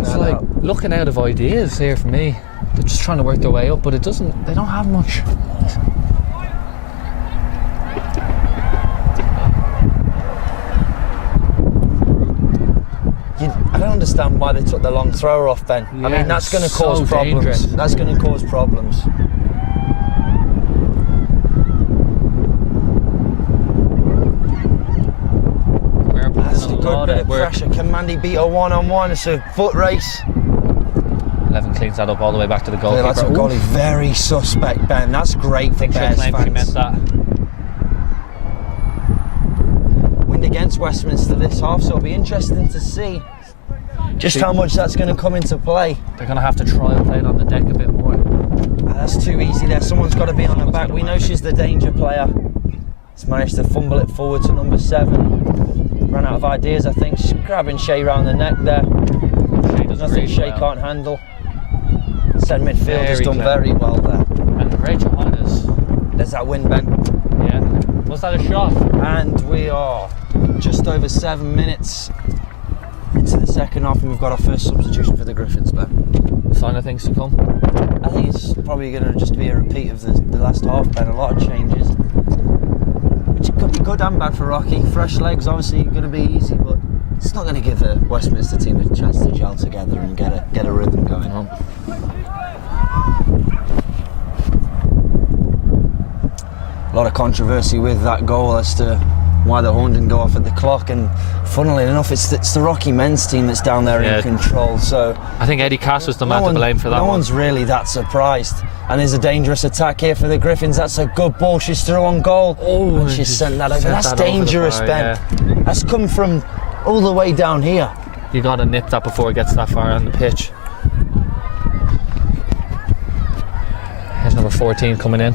It's like looking out of ideas here for me. They're just trying to work their way up, but they don't have much. I don't understand why they took the long thrower off, Ben. I Yeah, mean, that's going to so cause problems. dangerous. That's going to cause problems. We're That's a putting a good lot bit of of work. pressure. Can Mandy beat a one-on-one? It's a foot race. 11 cleans that up all the way back to the Yeah, goalkeeper. that's a goalie. Very suspect, Ben. That's great for Think she'll Bears claim she meant fans. that. Wind against Westminster this half, so it'll be interesting to see just how much that's going to come into play. They're going to have to try and play it on the deck a bit more. That's too easy there. Someone's got to be on her back. We know she's the danger player. She's managed to fumble it forward to number 7. Ran out of ideas, I think. She's grabbing Shea round the neck there. She does Nothing really Shea well. can't handle. Centre midfield has Very done clever. very well there. And Rachel Hine is, There's that win, Ben. yeah. Was that a shot? And we are just over 7 minutes into the second half, and we've got our first substitution for the Griffins, Ben. Sign of things to come. I think it's probably going to just be a repeat of the last half, Ben. A lot of changes, which could be good and bad for Rocky. Fresh legs, obviously, going to be easy, but it's not going to give the Westminster team a chance to gel together and get a rhythm going on. A lot of controversy with that goal as to why the horn didn't go off at the clock, and funnily enough, it's the Rocky men's team that's down there Yeah. in control. So I think Eddie Cass was the man to blame for that no one. one's really that surprised. And there's a dangerous attack here for the Griffins. That's a good ball. She's through on goal. Oh, and she's sent that over. sent That's that over the dangerous, bar, Ben. That's come from all the way down here. You got to nip that before it gets that far on the pitch. Here's number 14 coming in.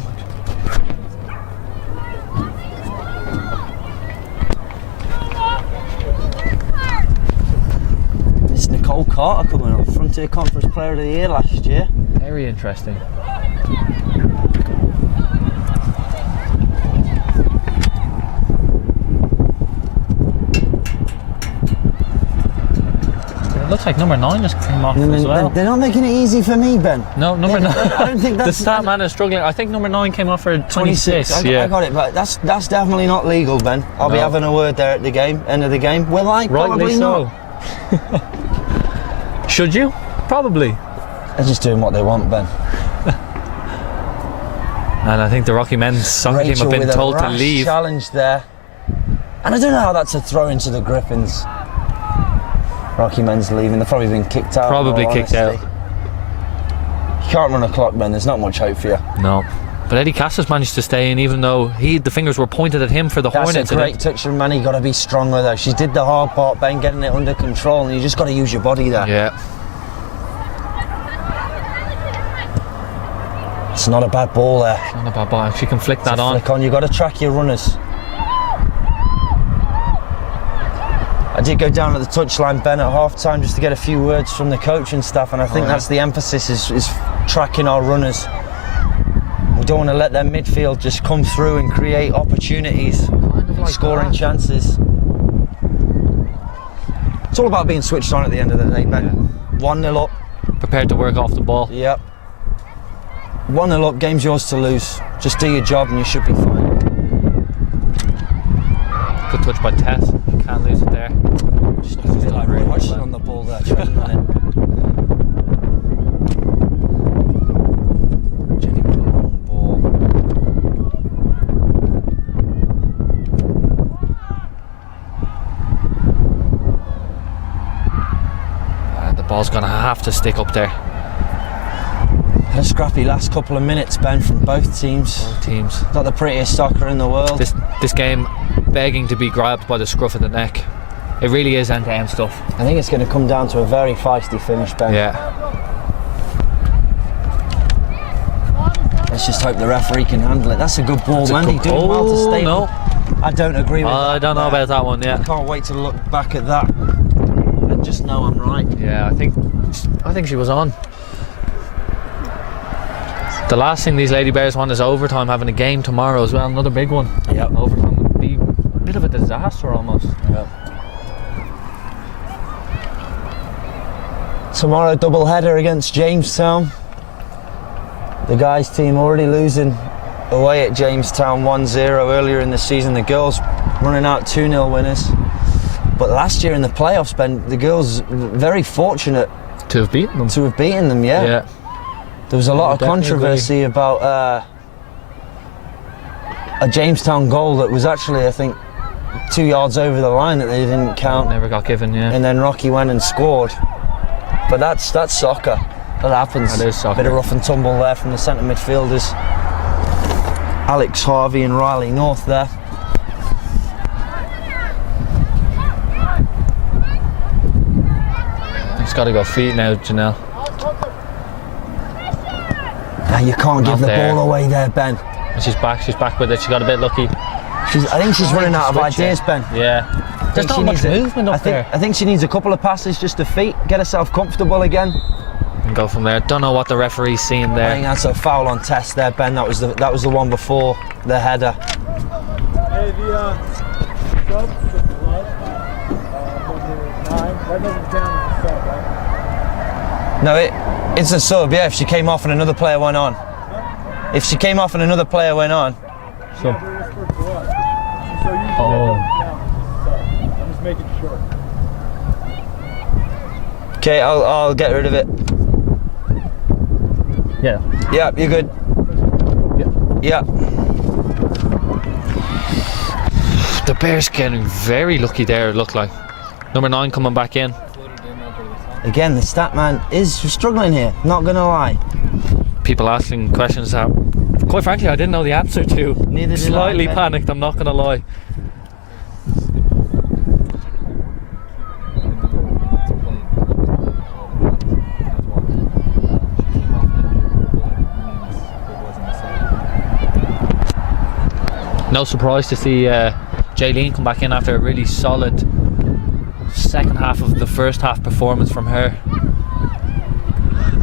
It's Nicole Carter coming up, Frontier Conference Player of the Year last year. Very interesting. It looks like number 9 just came off as well. They're not making it easy for me, Ben. No, number 9. I don't think The that's stat man is struggling. I think number 9 came off for 26. I Yeah. got it, but that's definitely not legal, Ben. I'll be No. having a word there at the end of the game. Will I? Probably Rightly so. not. Should you? Probably. They're just doing what they want, Ben. And I think the Rocky men's soccer team have been with a told to rash leave. challenge there. And I don't know how that's a throw into the Griffins. Rocky men's leaving. They've probably been kicked out. Probably in all kicked out. honesty. You can't run a clock, Ben. There's not much hope for you. No. But Eddie Cass has managed to stay in, even though the fingers were pointed at him for the horn That's a incident. great touch from Manny. Got to be stronger though. She did the hard part, Ben, getting it under control, and you just got to use your body there. Yeah. It's not a bad ball there. Not a bad ball. She can flick that on. Flick on. You got to track your runners. I did go down at the touchline, Ben, at half time just to get a few words from the coach and stuff, and I think that's the emphasis is tracking our runners. We don't want to let their midfield just come through and create opportunities, like scoring that. chances. It's all about being switched on at the end of the day, Ben. 1-0 up. Prepared to work off the ball. Yep. 1-0 up, game's yours to lose. Just do your job and you should be fine. Good touch by Tess. Can't lose it there. Just watching on the ball there, treading on it. Jenny with a long ball. The ball's gonna have to stick up there. Had a scrappy last couple of minutes, Ben, from both teams. Both teams. Not the prettiest soccer in the world. This game begging to be grabbed by the scruff of the neck. It really is end-to-end stuff. I think it's going to come down to a very feisty finish, Ben. Yeah. Let's just hope the referee can handle it. That's a good ball, Wendy. Doing well to stay. No. I don't agree with that. I don't know about that one, yeah. Can't wait to look back at that and just know I'm right. Yeah, I think she was on. The last thing these Lady Bears want is overtime, having a game tomorrow as well, another big one. Yep. Overtime would be a bit of a disaster almost. Yep. Tomorrow, double header against Jamestown. The guys' team already losing away at Jamestown 1-0 earlier in the season. The girls running out 2-0 winners. But last year in the playoffs, Ben, the girls very fortunate To have beaten them. to have beaten them, yeah. Yeah. There was a lot of definitely controversy about a Jamestown goal that was actually, I think, 2 yards over the line that they didn't count. Never got given, yeah. And then Rocky went and scored. But that's soccer. That happens. That is soccer. Bit of rough and tumble there from the centre midfielders. Alex Harvey and Riley North there. It's got to go feet now, Janelle. Now you can't give the there. ball away there, Ben. And she's back with it. She got a bit lucky. I think she's running out of switch ideas, it. Ben. Yeah. There's not much movement up there. I think she needs a couple of passes just to feet, get herself comfortable again. And go from there. Don't know what the referee's seeing I think there. that's a foul on Tess there, Ben. That was the one before the header. Hey, the sub to the blood, number 9, that doesn't count as a sub, right? No, it's a sub, yeah, if she came off and another player went on. If she came off and another player went on. So, But it's for blood. So usually that Oh. doesn't count as a sub. I'm just making sure. Okay, I'll get rid of it. yeah. Yeah, you're good. Yeah. The Bears getting very lucky there, it looked like. Number 9 coming back in. Again, the stat man is struggling here, not gonna lie. People asking questions that, quite frankly, I didn't know the answer to. Neither did I, Slightly Ben. panicked, I'm not going to lie. No surprise to see Jaylene come back in after a really solid second half of the first half performance from her.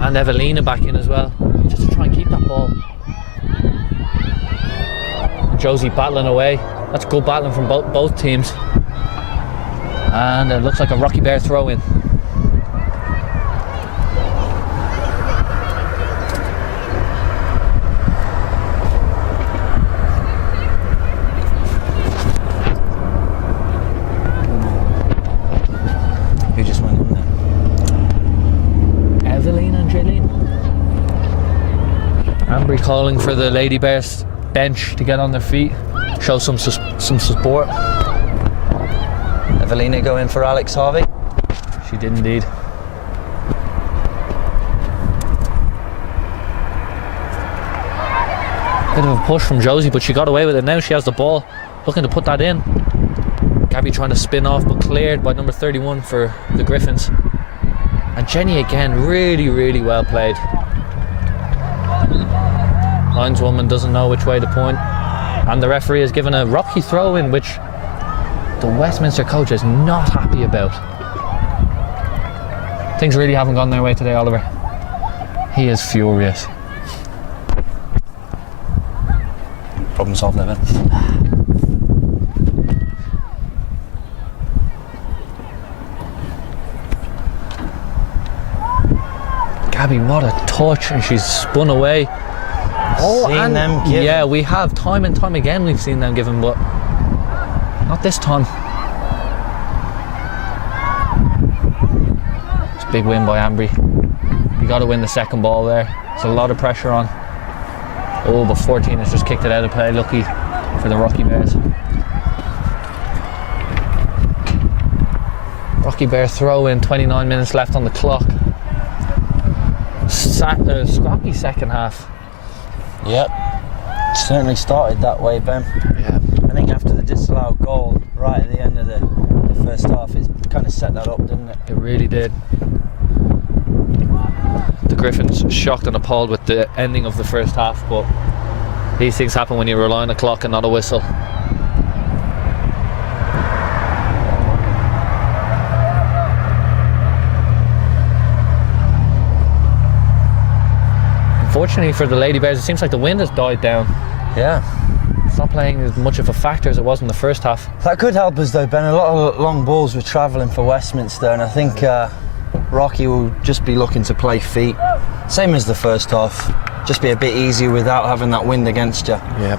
And Evelina back in as well, just to try and keep that ball. Josie battling away. That's good battling from both teams. And it looks like a Rocky Bear throw in. Who just went in there? Evelina and Jaylene. Ambry calling for the Lady Bears bench to get on their feet, show some support. Evelina go in for Alex Harvey. She did indeed. Bit of a push from Josie, but she got away with it. Now she has the ball, looking to put that in. Gabby trying to spin off, but cleared by number 31 for the Griffins. And Jenny again, really, really well played. Lineswoman doesn't know which way to point, and the referee has given a rocky throw in, which the Westminster coach is not happy about. Things really haven't gone their way today, Oliver. He is furious. Problem solved, Evan. Gabby, what a touch, and she's spun away. Seen them give yeah, we have time and time again. We've seen them given, but not this time. It's a big win by Ambry. You got to win the second ball there. There's a lot of pressure on. Oh, but 14 has just kicked it out of play. Lucky for the Rocky Bears. Rocky Bear throw in, 29 minutes left on the clock. Scrappy second half. Yep. Certainly started that way, Ben. Yeah. I think after the disallowed goal right at the end of the first half, it kind of set that up, didn't it? It really did. The Griffins shocked and appalled with the ending of the first half, but these things happen when you rely on a clock and not a whistle. Unfortunately for the Lady Bears, it seems like the wind has died down. Yeah. It's not playing as much of a factor as it was in the first half. That could help us though, Ben. A lot of long balls were travelling for Westminster, and I think Rocky will just be looking to play feet. Same as the first half. Just be a bit easier without having that wind against you. Yeah.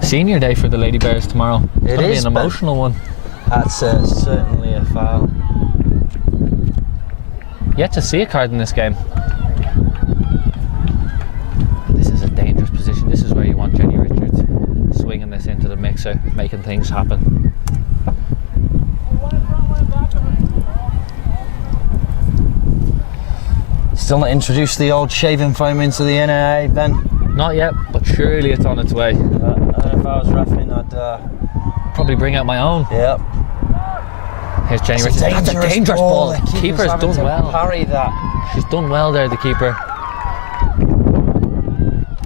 Senior day for the Lady Bears tomorrow. It's going to be an emotional one. That's certainly a foul. Yet to see a card in this game. This is a dangerous position. This is where you want Jenny Richards swinging this into the mixer, making things happen. Still not introduced the old shaving foam into the NAA, Ben? Not yet, but surely it's on its way. I don't know if I was reffing, I'd probably bring out my own. Yep. Here's Jenny Richards. That's a dangerous ball. The keeper's done well. Parry that. She's done well there, the keeper.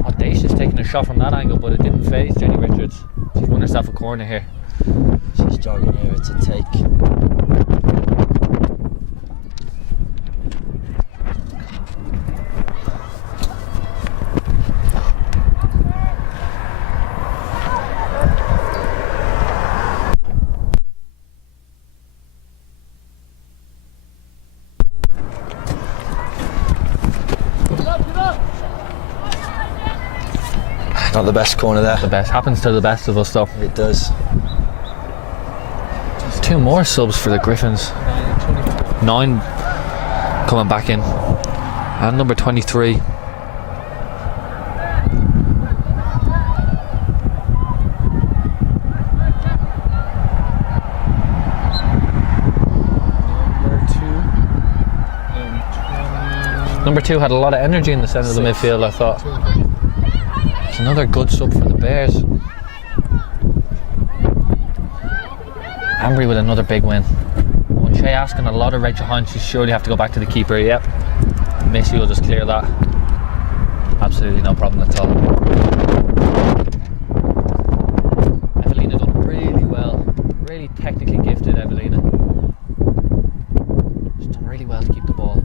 Audacious taking a shot from that angle, but it didn't faze Jenny Richards. She's won herself a corner here. She's jogging here to take. Not the best corner there. The best. Happens to the best of us though. It does. There's two more subs for the Griffins. 9 coming back in. And number 23. Number 2 had a lot of energy in the centre of the midfield, I thought. It's another good sub for the Bears. Ambry with another big win. When Shay asking a lot of Rachel Hines, you surely have to go back to the keeper. Yep. Missy will just clear that. Absolutely no problem at all. Evelina done really well. Really technically gifted, Evelina. She's done really well to keep the ball.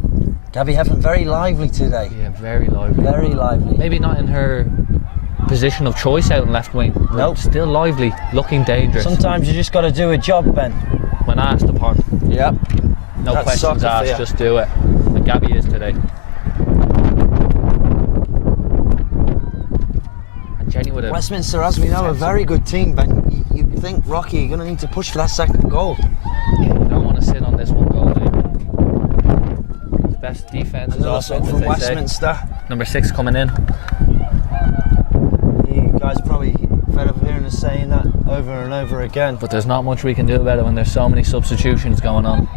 Gabby Heffen very lively today. Yeah, very lively. Very lively. Maybe not in her position of choice out in left wing. Nope. Still lively, looking dangerous. Sometimes you just got to do a job, Ben. When asked upon. Yep. No That's questions soccer for asked, you. just do it. And Gabby is today. And Jenny would have. Westminster, as we know, a very good team, Ben. You think, Rocky, you're going to need to push for that second goal. Yeah, you don't want to sit on this one goal, do you? The best defence is Another offense, sub as from they Westminster. say. Number 6 coming in. You guys are probably fed up hearing us saying that over and over again. But there's not much we can do about it when there's so many substitutions going on.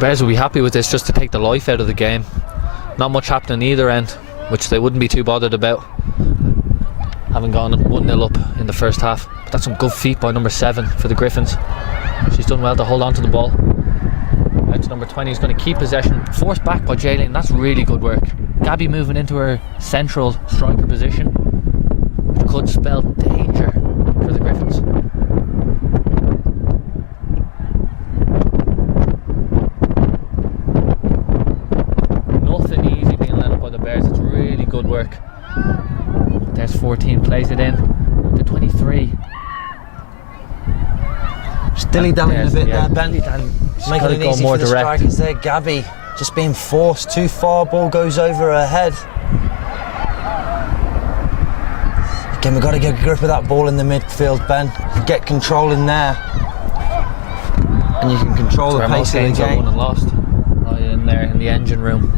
Bears will be happy with this just to take the life out of the game. Not much happening either end, which they wouldn't be too bothered about, having gone 1-0 up in the first half. But that's some good feet by number 7 for the Griffins. She's done well to hold on to the ball. Out to number 20, who's going to keep possession, forced back by Jaylene. That's really good work. Gabby moving into her central striker position, which could spell danger for the Griffins. Nothing easy being led up by the Bears. It's really good work. There's 14, plays it in to 23. Just dilly-dallying a bit there, Ben. Making Making it it go easy more for the direct. strikers there. Gabby just being forced too far. Ball goes over her head. Again, we've got to get a grip of that ball in the midfield, Ben. Get control in there, and you can control the pace of the game. Won and lost. Right in there in the engine room.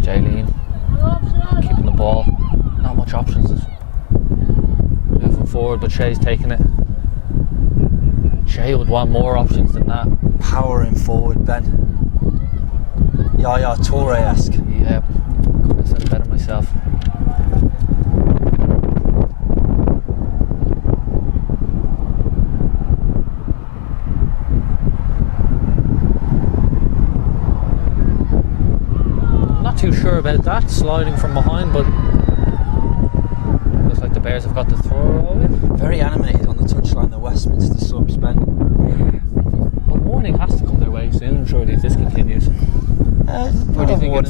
Jaylene keeping the ball. Not much options. Moving forward, but Shay's taking it. Shay would want more options than that. Powering forward, Ben. Yaya Toure-esque. Yeah, couldn't have said it better myself. Not too sure about that, sliding from behind, but looks like the Bears have got the throw in. Very animated on the touchline, the Westminster subs, Ben. A warning has to come their way soon, surely, if this continues. What do you think?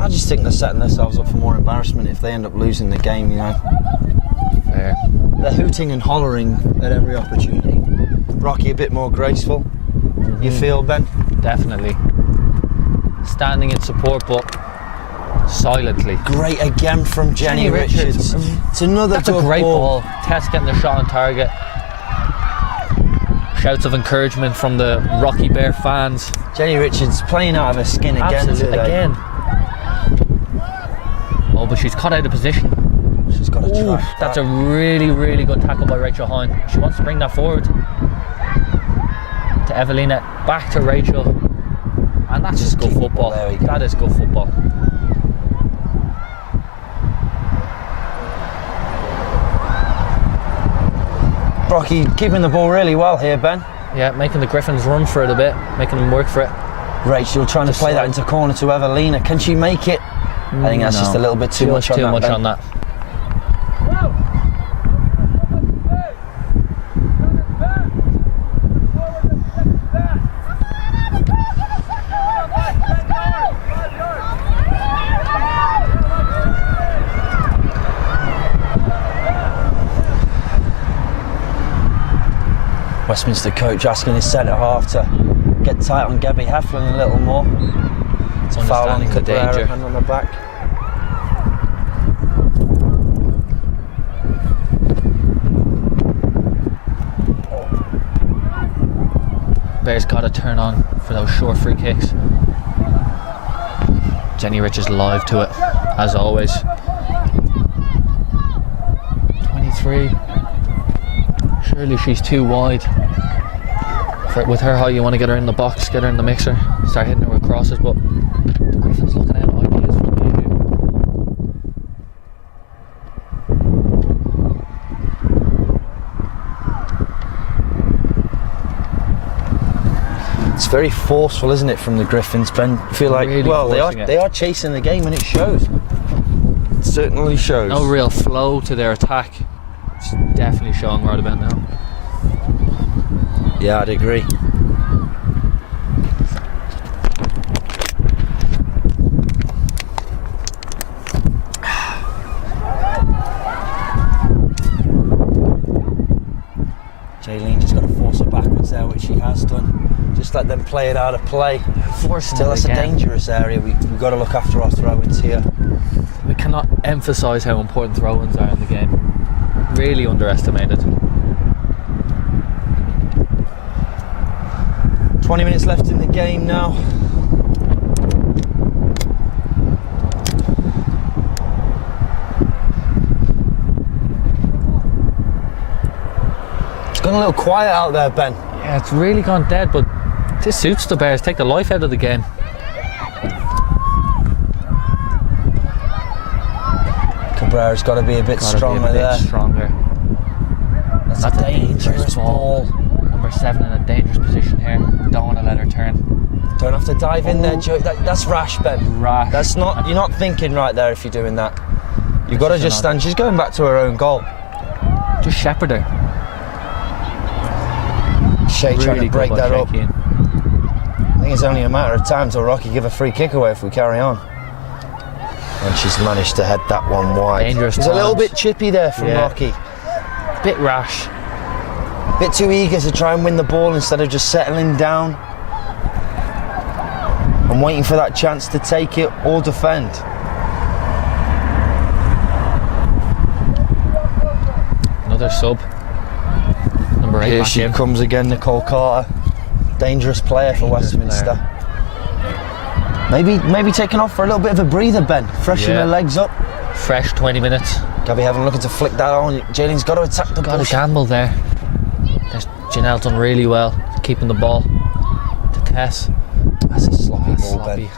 I just think they're setting themselves up for more embarrassment if they end up losing the game, you know. Fair. They're hooting and hollering at every opportunity. Rocky a bit more graceful, you feel, Ben? Definitely. Standing in support, but silently. Great again from Jenny Richards. It's another That's a good great ball. Tess getting the shot on target. Shouts of encouragement from the Rocky Bear fans. Jenny Richards playing out of her skin again Absolutely, today. again. Oh, but she's cut out of position. She's got to Ooh, track that's that. a really, really good tackle by Rachel Hine. She wants to bring that forward to Evelina, back to Rachel, and that's just good keep the football. ball, there we go. That is good football. Rocky keeping the ball really well here, Ben. Yeah, making the Griffins run for it a bit, making them work for it. Rachel trying to play that into corner to Evelina. Can she make it? I think that's just a little bit too much on that, Ben. on that. Westminster coach asking his centre half to get tight on Gabby Heflin a little more. It's Foul on understanding the Cabrera, danger. hand on the back. Bears got to turn on for those short free kicks. Jenny Richards live to it, as always. 23. Surely she's too wide. With her height, you want to get her in the box, get her in the mixer, start hitting her with crosses, but the Griffins looking at ideas from me. It's very forceful, isn't it, from the Griffins, Ben? I feel like, Really well, forcing it. they are chasing the game and it shows. It certainly shows. No real flow to their attack. It's definitely showing right about now. Yeah, I'd agree. Jaylene just got to force her backwards there, which she has done. Just let them play it out of play. Forcing Still, it that's a again. dangerous area. We've got to look after our throw-ins here. We cannot emphasise how important throw-ins are in the game. Really underestimated. 20 minutes left in the game now. gone a little quiet out there, Ben. Yeah, it's really gone dead, but this suits the Bears. Take the life out of the game. Cabrera's got to be a bit stronger there. Stronger. That's a dangerous ball. Number 7 in a dangerous position here. Don't want to let her turn. Don't have to dive in there, Joe. That's rash, Ben. Rash. That's not. You're not thinking right there if you're doing that. You've got to just stand. She's going back to her own goal. Just shepherd her. Shea trying to break that up. Keane. I think it's only a matter of time till Rocky give a free kick away if we carry on. And she's managed to head that one wide. Dangerous. It's a little bit chippy there from Rocky. Bit rash. Bit too eager to try and win the ball instead of just settling down and waiting for that chance to take it or defend. Another sub. Number 8 Here back she in. comes again, Nicole Carter. Dangerous player for Westminster. Maybe taking off for a little bit of a breather, Ben. Freshen her legs up. Fresh 20 minutes. Gabby Heaven looking to flick that on. Jalen's got to attack the ball. Got a gamble there. Janelle done really well keeping the ball to Tess. That's a sloppy ball, Ben.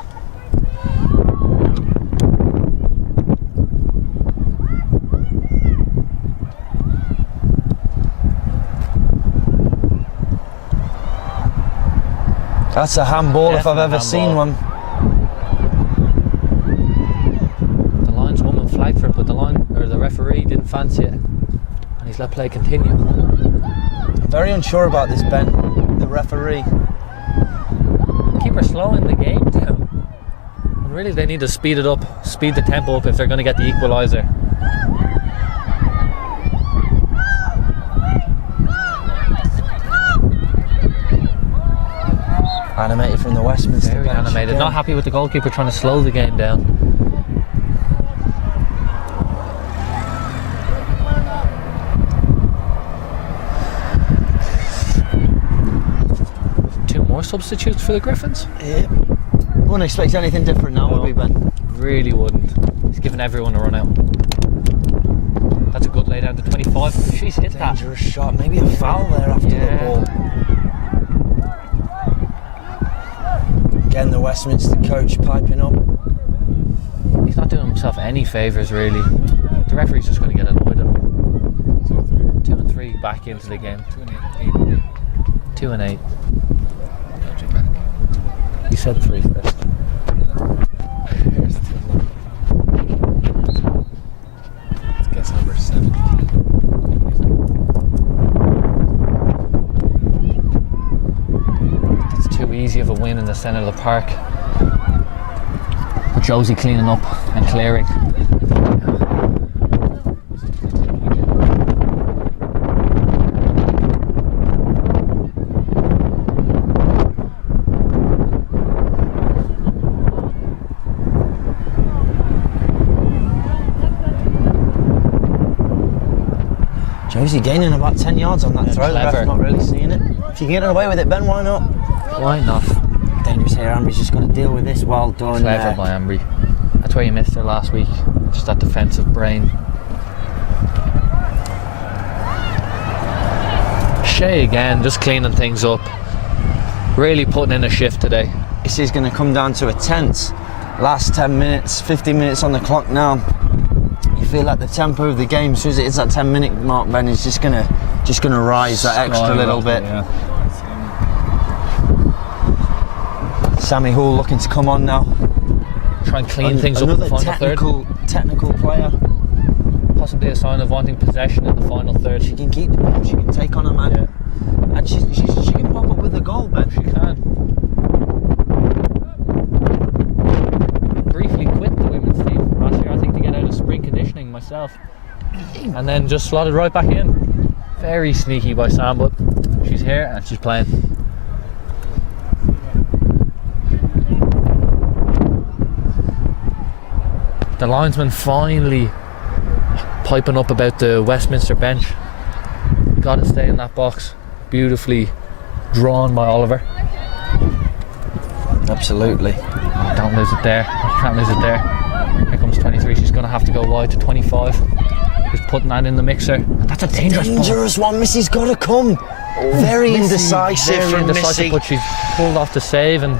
That's a handball if I've ever seen one. The lineswoman flagged for it, but the referee didn't fancy it, and he's let play continue. I'm very unsure about this, Ben. The referee. Keep her slowing the game down. And really, they need to speed it up, speed the tempo up if they're going to get the equaliser. Animated from the Westminster Very bench. animated. Again. Not happy with the goalkeeper trying to slow the game down. Two more substitutes for the Griffins? Yeah. Wouldn't expect anything different now, would we, Ben? Really wouldn't. He's giving everyone a run out. That's a good lay down to 25. She's hit that. Dangerous shot. Maybe a foul there after the ball. Again, the Westminster coach piping up. He's not doing himself any favours, really. The referee's just going to get annoyed at him. 2 and 3 back into the game. 2 and 8. You said 3 first. Let's guess number 17. It's too easy of a win in the centre of the park. With Josie cleaning up and clearing. Josie gaining about 10 yards on that throw. The ref not really seeing it. If you can get away with it, Ben, why not? Why not? Dangerous here. Ambry's just got to deal with this. Well done. Clever by Ambry. That's where you missed her last week. Just that defensive brain. Shea again, just cleaning things up. Really putting in a shift today. This is going to come down to a tense. Last 10 minutes, 15 minutes on the clock now. You feel like the tempo of the game, as soon as it hits that 10-minute mark, Ben, is just gonna rise that extra little bit. Yeah. Sammy Hall looking to come on now. Try and clean things up in the final technical player. third. Possibly a sign of wanting possession in the final third. She can keep the ball, she can take on a man. Yeah. And she can pop up with a goal, Ben. She can. Briefly quit the women's team last year, I think, to get out of spring conditioning myself. And then just slotted right back in. Very sneaky by Sam, but she's here and she's playing. The linesman finally piping up about the Westminster bench. Got to stay in that box. Beautifully drawn by Oliver. Absolutely. Don't lose it there. Can't lose it there. Here comes 23. She's going to have to go wide to 25. There's putting that in the mixer. That's a dangerous ball. Dangerous one. Missy's got to come. Very Missy, indecisive very from indecisive, Missy. but she's pulled off the save, and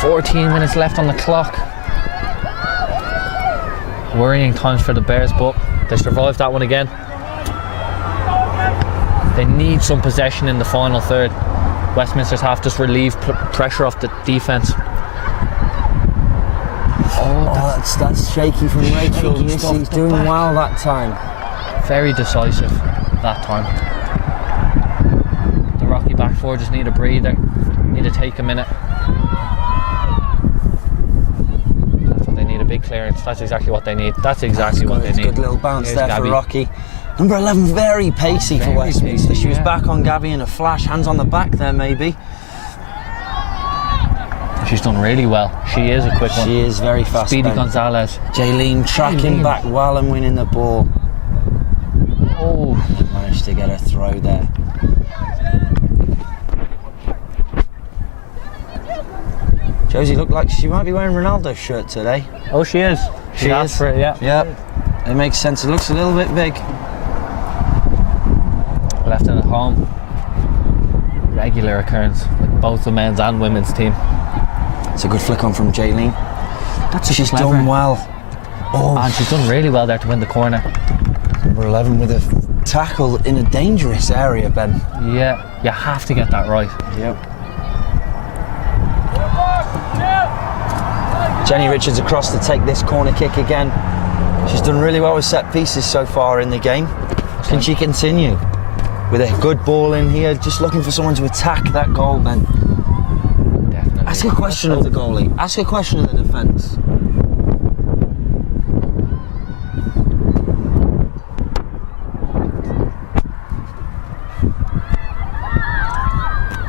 14 minutes left on the clock. Worrying times for the Bears, but they survived that one again. They need some possession in the final third. Westminster's half just relieve pressure off the defence. That's shaky from Rachel. Missy's doing well that time. Very decisive that time. The Rocky back four just need a breather, need to take a minute. That's what they need, a big clearance. That's exactly what they need. That's exactly what they need. Good little bounce Here's there Gabby. for Rocky. Number 11, very pacey for Very Westminster. pacey, She was yeah. back on Gabby in a flash, hands on the back there maybe. She's done really well. She is a quick one. She is very fast. Speedy Ben. Gonzalez. Jaylene tracking Jaylene. back well and winning the ball. Oh, Managed to get her throw there. Josie looked like she might be wearing Ronaldo's shirt today. oh, she is. She asked is. for it, yeah. Yep. It makes sense. It looks a little bit big. Left it at home. Regular occurrence with both the men's and women's team. It's a good flick on from Jaylene. She's clever. done well. Oh, And she's done really well there to win the corner. number 11 with a tackle in a dangerous area, Ben. Yeah, you have to get that right. Yep. Jenny Richards across to take this corner kick again. She's done really well with set pieces so far in the game. Can she continue? With a good ball in here, just looking for someone to attack that goal, Ben. Definitely. Ask a question of the goalie. Ask a question of the defence.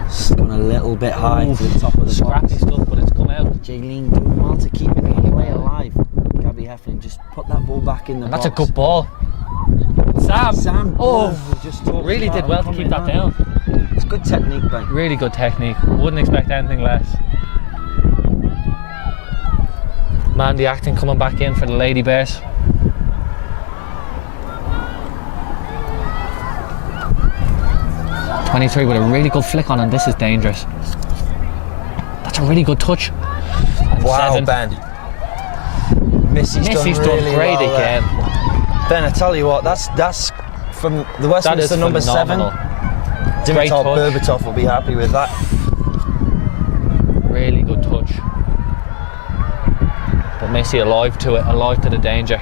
It's gone a little bit high to the top of the Scrappy box. stuff, but it's come out. Jaylene doing well to keep the play alive. Gabby Hefflin just put that ball back in the And box. that's a good ball. Sam. Sam. Oh, we just talked really about did well to coming keep that down. It's good technique, Ben. Really good technique. Wouldn't expect anything less. Mandy Acton coming back in for the Lady Bears. .23 with a really good flick on, and this is dangerous. That's a really good touch. And Wow, 7. Ben. Missy's done really great well there. again. Ben, I tell you what, that's from the That is Westminster number phenomenal. 7. Great Dimitar touch. Berbatov will be happy with that. Really good touch. But Missy alive to it, alive to the danger.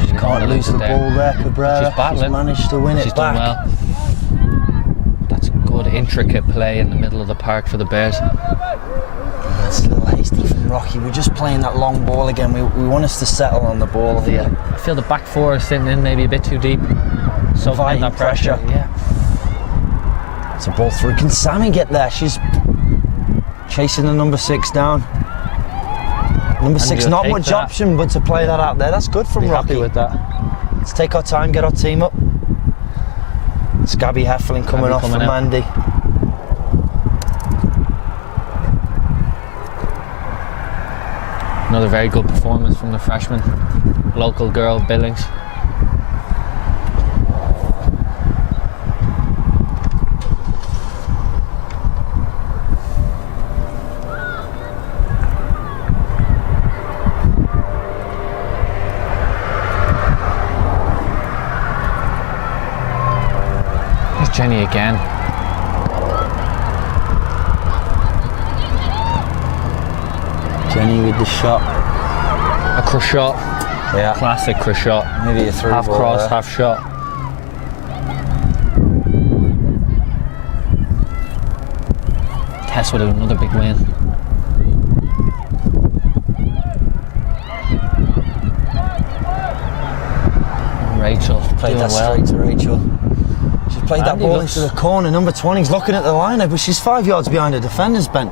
She Can't lose the ball there, Cabrera. She's battling. managed to win She's it back. done well. That's good, intricate play in the middle of the park for the Bears. That's a little hasty from Rocky. We're just playing that long ball again. We want us to settle on the ball here. I feel the back four is sitting in maybe a bit too deep. So Inviting that pressure. pressure. Yeah. It's a ball through. Can Sammy get there? She's chasing the number 6 down. Number 6, you'll not take much that. option, but to play that out there, that's good from Be Rocky. happy with that. Let's take our time, get our team up. It's Gabby Hefflin coming Gabby off coming from out. Mandy. Another very good performance from the freshman, local girl Billings. Here's Jenny again. Jenny with the shot. A cross shot, Yeah. classic cross shot. Maybe a through Half ball cross, there. half shot. Tess with another big win. Rachel Played doing that well. straight to Rachel. She's played that Andy ball looks- into the corner. Number 20's looking at the liner, but she's 5 yards behind the defenders, Ben.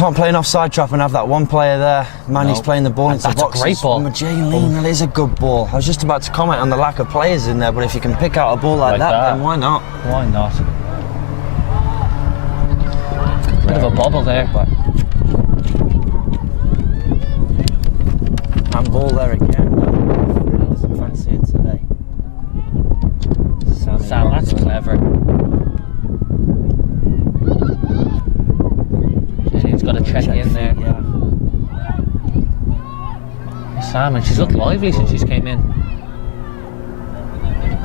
can't play an offside trap and have that one player there. Man, he's No. playing the ball into the That's a box. great ball. Jaylene, that is a good ball. I was just about to comment on the lack of players in there, but if you can pick out a ball like that, then why not? Why not? Bit of a bobble there. Handball there again. Really doesn't fancy it today. Sam, that's clever. Jenny's got to check in there. Yeah. Sam, and she's looked lively since she's came in.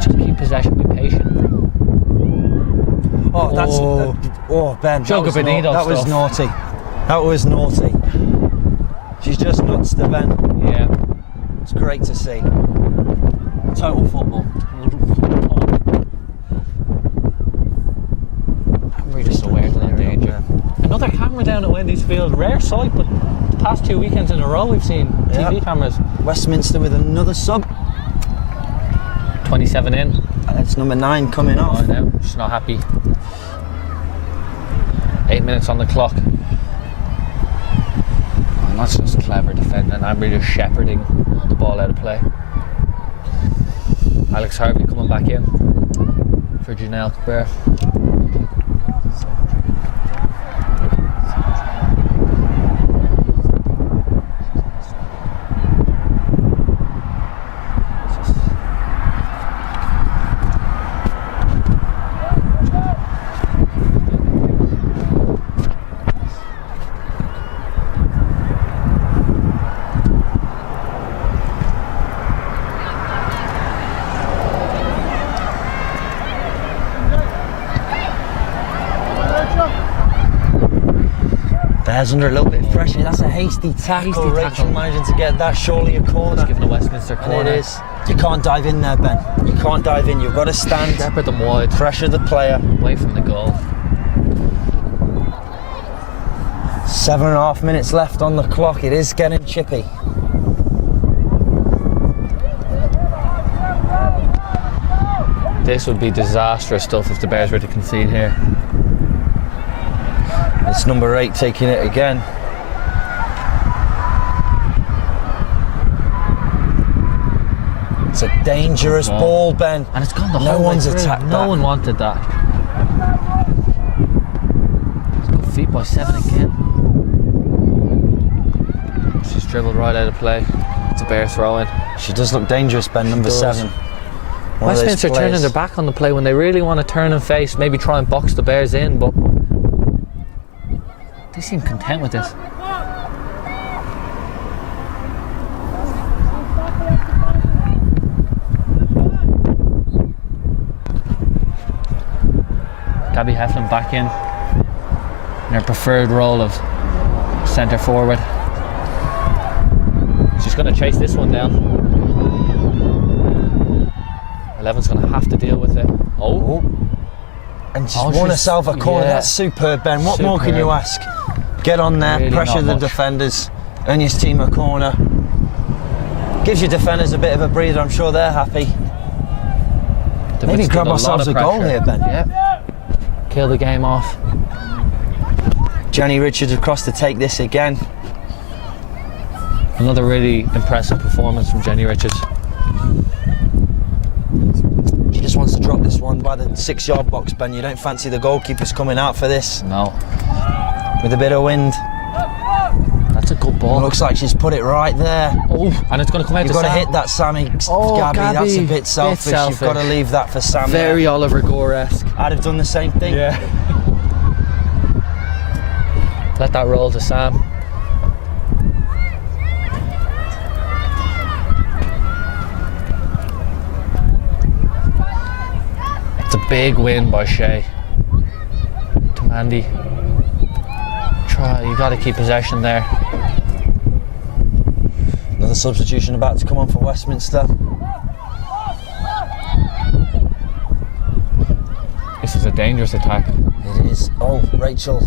Just keep possession, be patient. Oh, that's. Oh. Ben. Joga Bonito that was stuff. naughty. That was naughty. She's just nuts to Ben. Yeah. It's great to see. Total football. I'm really so aware of that danger. Another camera down at Wendy's Field. Rare sight, but the past 2 weekends in a row we've seen TV cameras. Westminster with another sub. 27 in. It's number 9 coming off. I know, she's not happy. 8 minutes on the clock. And that's just clever defending. I'm really shepherding the ball out of play. Alex Harvey coming back in for Janelle Cabrera. Bears under a little bit of pressure. That's a hasty tackle. Rachel managing to get that. Surely a corner. Giving the Westminster corner. And it is. You can't dive in there, Ben. You can't dive in. You've got to stand. Shepherd them wide. Pressure the player. Away from the goal. 7.5 minutes left on the clock. It is getting chippy. This would be disastrous stuff if the Bears were to concede here. It's number 8 taking it again. It's a dangerous ball, Ben. And it's gone the No whole way one's through. attacked No that. one wanted that. Good feet by 7 again. She's dribbled right out of play. It's a Bear throw in. She does look dangerous, Ben, number does. 7. One of those Westminster turning players. their back on the play when they really want to turn and face, maybe try and box the Bears in, but they seem content with this. Gabby Heflin back in her preferred role of centre forward. She's going to chase this one down. 11's going to have to deal with it. Oh. And she's won herself a corner. yeah. That's superb, Ben. What more can you ask? Get on there, Really pressure not the much. defenders, earn your team a corner. Gives your defenders a bit of a breather. I'm sure they're happy. They've Maybe withstood grab lot ourselves of a goal pressure. here, Ben. Yeah. Kill the game off. Jenny Richards across to take this again. Another really impressive performance from Jenny Richards. She just wants to drop this one by the 6-yard box, Ben. You don't fancy the goalkeepers coming out for this No. with a bit of wind. That's a good ball. Looks like she's put it right there. Oh, and it's going to come out You've to got to Sam. hit that, Sammy. Oh, Gabby, that's a Gabby, bit selfish. bit You've got to selfish. leave that for Sam. Very Oliver Gore-esque. I'd have done the same thing. Yeah. Let that roll to Sam. It's a big win by Shea. To Mandy. You got to keep possession there. Another substitution about to come on for Westminster. This is a dangerous attack. It is. Oh, Rachel.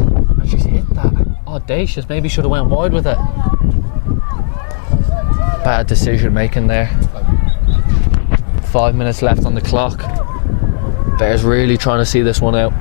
And she's hit that. Audacious. Maybe should have went wide with it. Bad decision making there. 5 minutes left on the clock. Bears really trying to see this one out.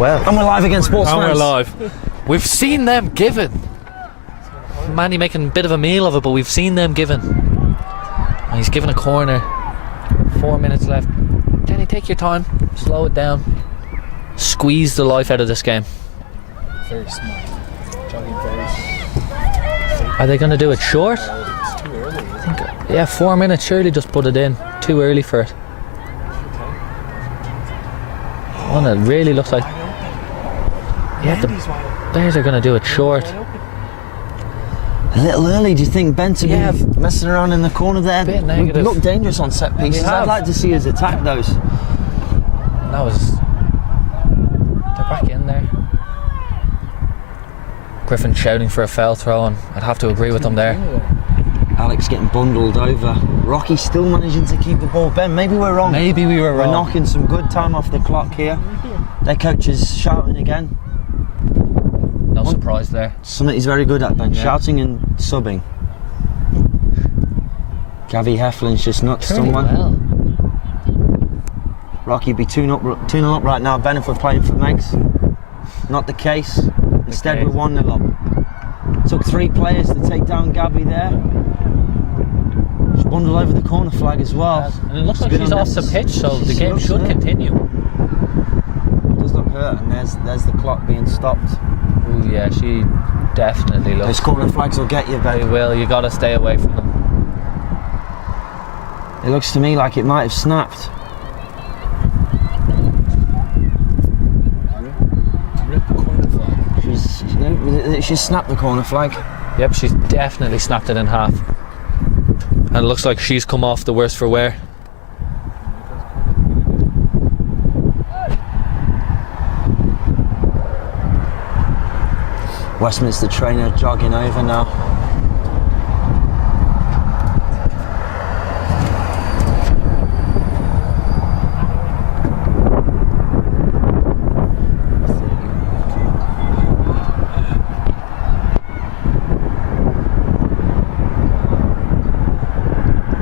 Well, and we're live against Sportsman. And we're live. We've seen them given. Manny making a bit of a meal of it, but we've seen them given. And he's given a corner. 4 minutes left. Jenny, take your time. Slow it down. Squeeze the life out of this game. Very smart. Jogging very smart. Are they going to do it short? It's too early, isn't it? Yeah, 4 minutes. Surely just put it in. Too early for it. Oh, it really looks like. Yeah, they're going to do it short. A little early, do you think, Ben, to Yeah. be messing around in the corner there? Bit We negative. look dangerous on set pieces. have. I'd like to see us attack those. That was. They're back in there. Griffin shouting for a foul throw, and I'd have to agree with them there. Alex getting bundled over. Rocky still managing to keep the ball. Ben, maybe we're wrong. Maybe we were We're wrong. knocking some good time off the clock here. Their coach is shouting again. No surprise there. Something he's very good at, Ben. Yeah. Shouting and subbing. Gavi Heflin's just nuts Turning someone. well. Rocky be 2-0 up right now, Ben, if we're playing for Megs. Not the case. Instead, case. we're 1-0 up. Took 3 players to take down Gavi there. Just bundled over the corner flag as well. And it looks like Been she's on off the this- pitch, so the game looks should hurt. continue. Does look hurt, and there's the clock being stopped. Ooh, yeah, she definitely Those looks. corner flags will get you, They Ben. will. You got to stay away from them. It looks to me like it might have snapped. Rip the corner flag. She's snapped the corner flag. Yep, she's definitely snapped it in half. And it looks like she's come off the worst for wear. Westminster trainer jogging over now.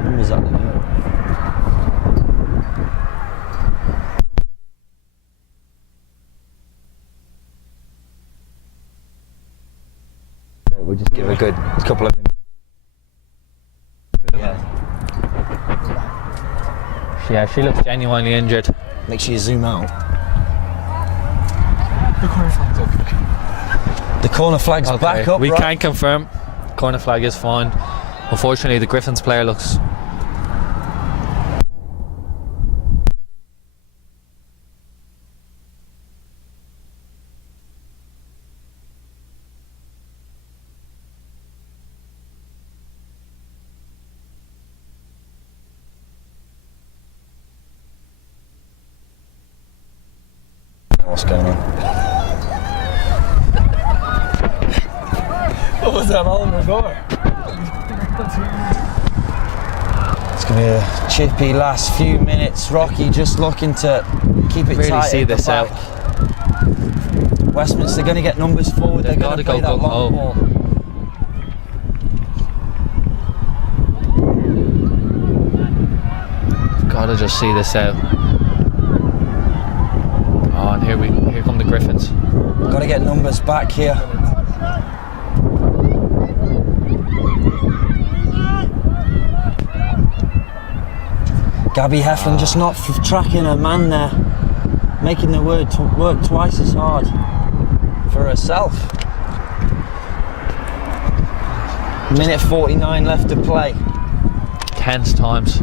When was that then? We'll just give a good couple of minutes. Yeah, she looks genuinely injured. Make sure you zoom out. The corner flag's okay. The corner flag's back up. We right? can confirm. Corner flag is fine. Unfortunately, the Griffins player looks. What's going on? What was that all in the door? It's going to be a chippy last few minutes. Rocky just looking to keep it Really tight. see at the this back. Westminster going to get numbers forward. They're going gotta to play go that long gung-ho. ball. Gotta just see this out. Oh, and here come the Griffins. Got to get numbers back here. Gabby Heflin just not tracking her man there, making the work twice as hard for herself. Minute 49 left to play. Tense times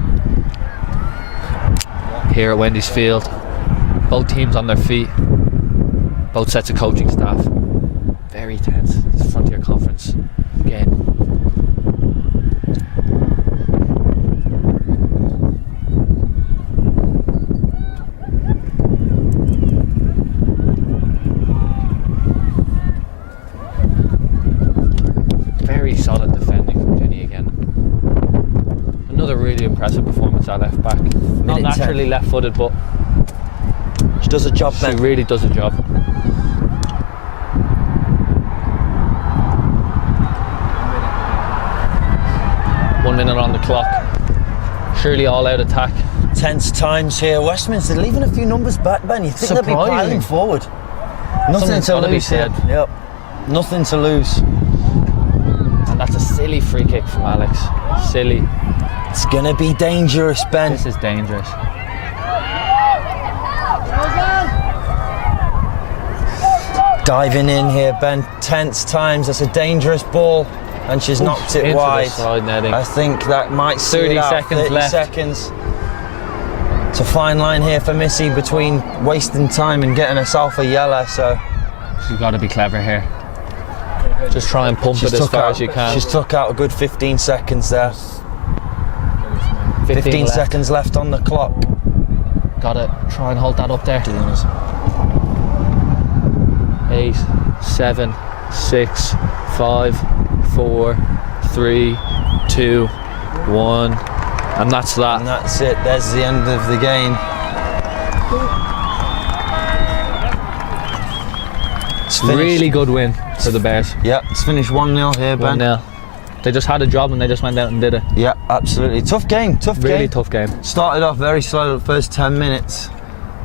here at Wendy's Field. Both teams on their feet. Both sets of coaching staff. Very tense. It's a Frontier Conference game. Very solid defending from Jenny again. Another really impressive performance at left back. Not Minute 10. naturally left-footed, but She does a job she then. really does a job. One minute on the clock. Surely all out attack. Tense times here. Westminster leaving a few numbers back, Ben. You think they'll be Surprising. piling forward? Nothing Something's to gotta be lose here. said. Yep. Nothing to lose. And that's a silly free kick from Alex. Silly. It's gonna be dangerous, Ben. This is dangerous. Diving in here, Ben. Tense times. That's a dangerous ball, and she's knocked it into wide. the side netting. I think that might see 30 it out. seconds 30 left. seconds. It's a fine line here for Missy between wasting time and getting herself a yellow. So You've got to be clever here. Just try and pump it as far as you can. She's took out a good 15 seconds there. 15 left. seconds left on the clock. Gotta try and hold that up there. 8, 7, 6, 5, 4, 3, 2, 1. And that's that. And that's it. There's the end of the game. It's finished. Really good win for the Bears. Yeah, it's finished 1-0 here, Ben. 1-0. They just had a job and they just went out and did it. Yeah, absolutely. Tough game, tough game. Really tough game. Started off very slow the first 10 minutes,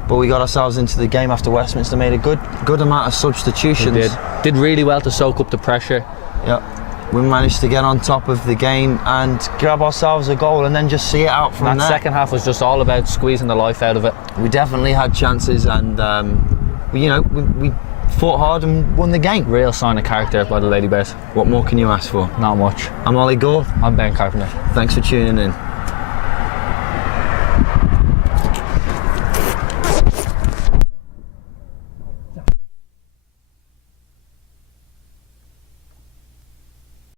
but we got ourselves into the game after Westminster made a good amount of substitutions. They did really well to soak up the pressure. Yeah. We managed to get on top of the game and grab ourselves a goal and then just see it out from That there. second half was just all about squeezing the life out of it. We definitely had chances and we fought hard and won the game. Real sign of character by the Lady Bears. What more can you ask for? Not much. I'm Ollie Gore. I'm Ben Carpenter. Thanks for tuning in.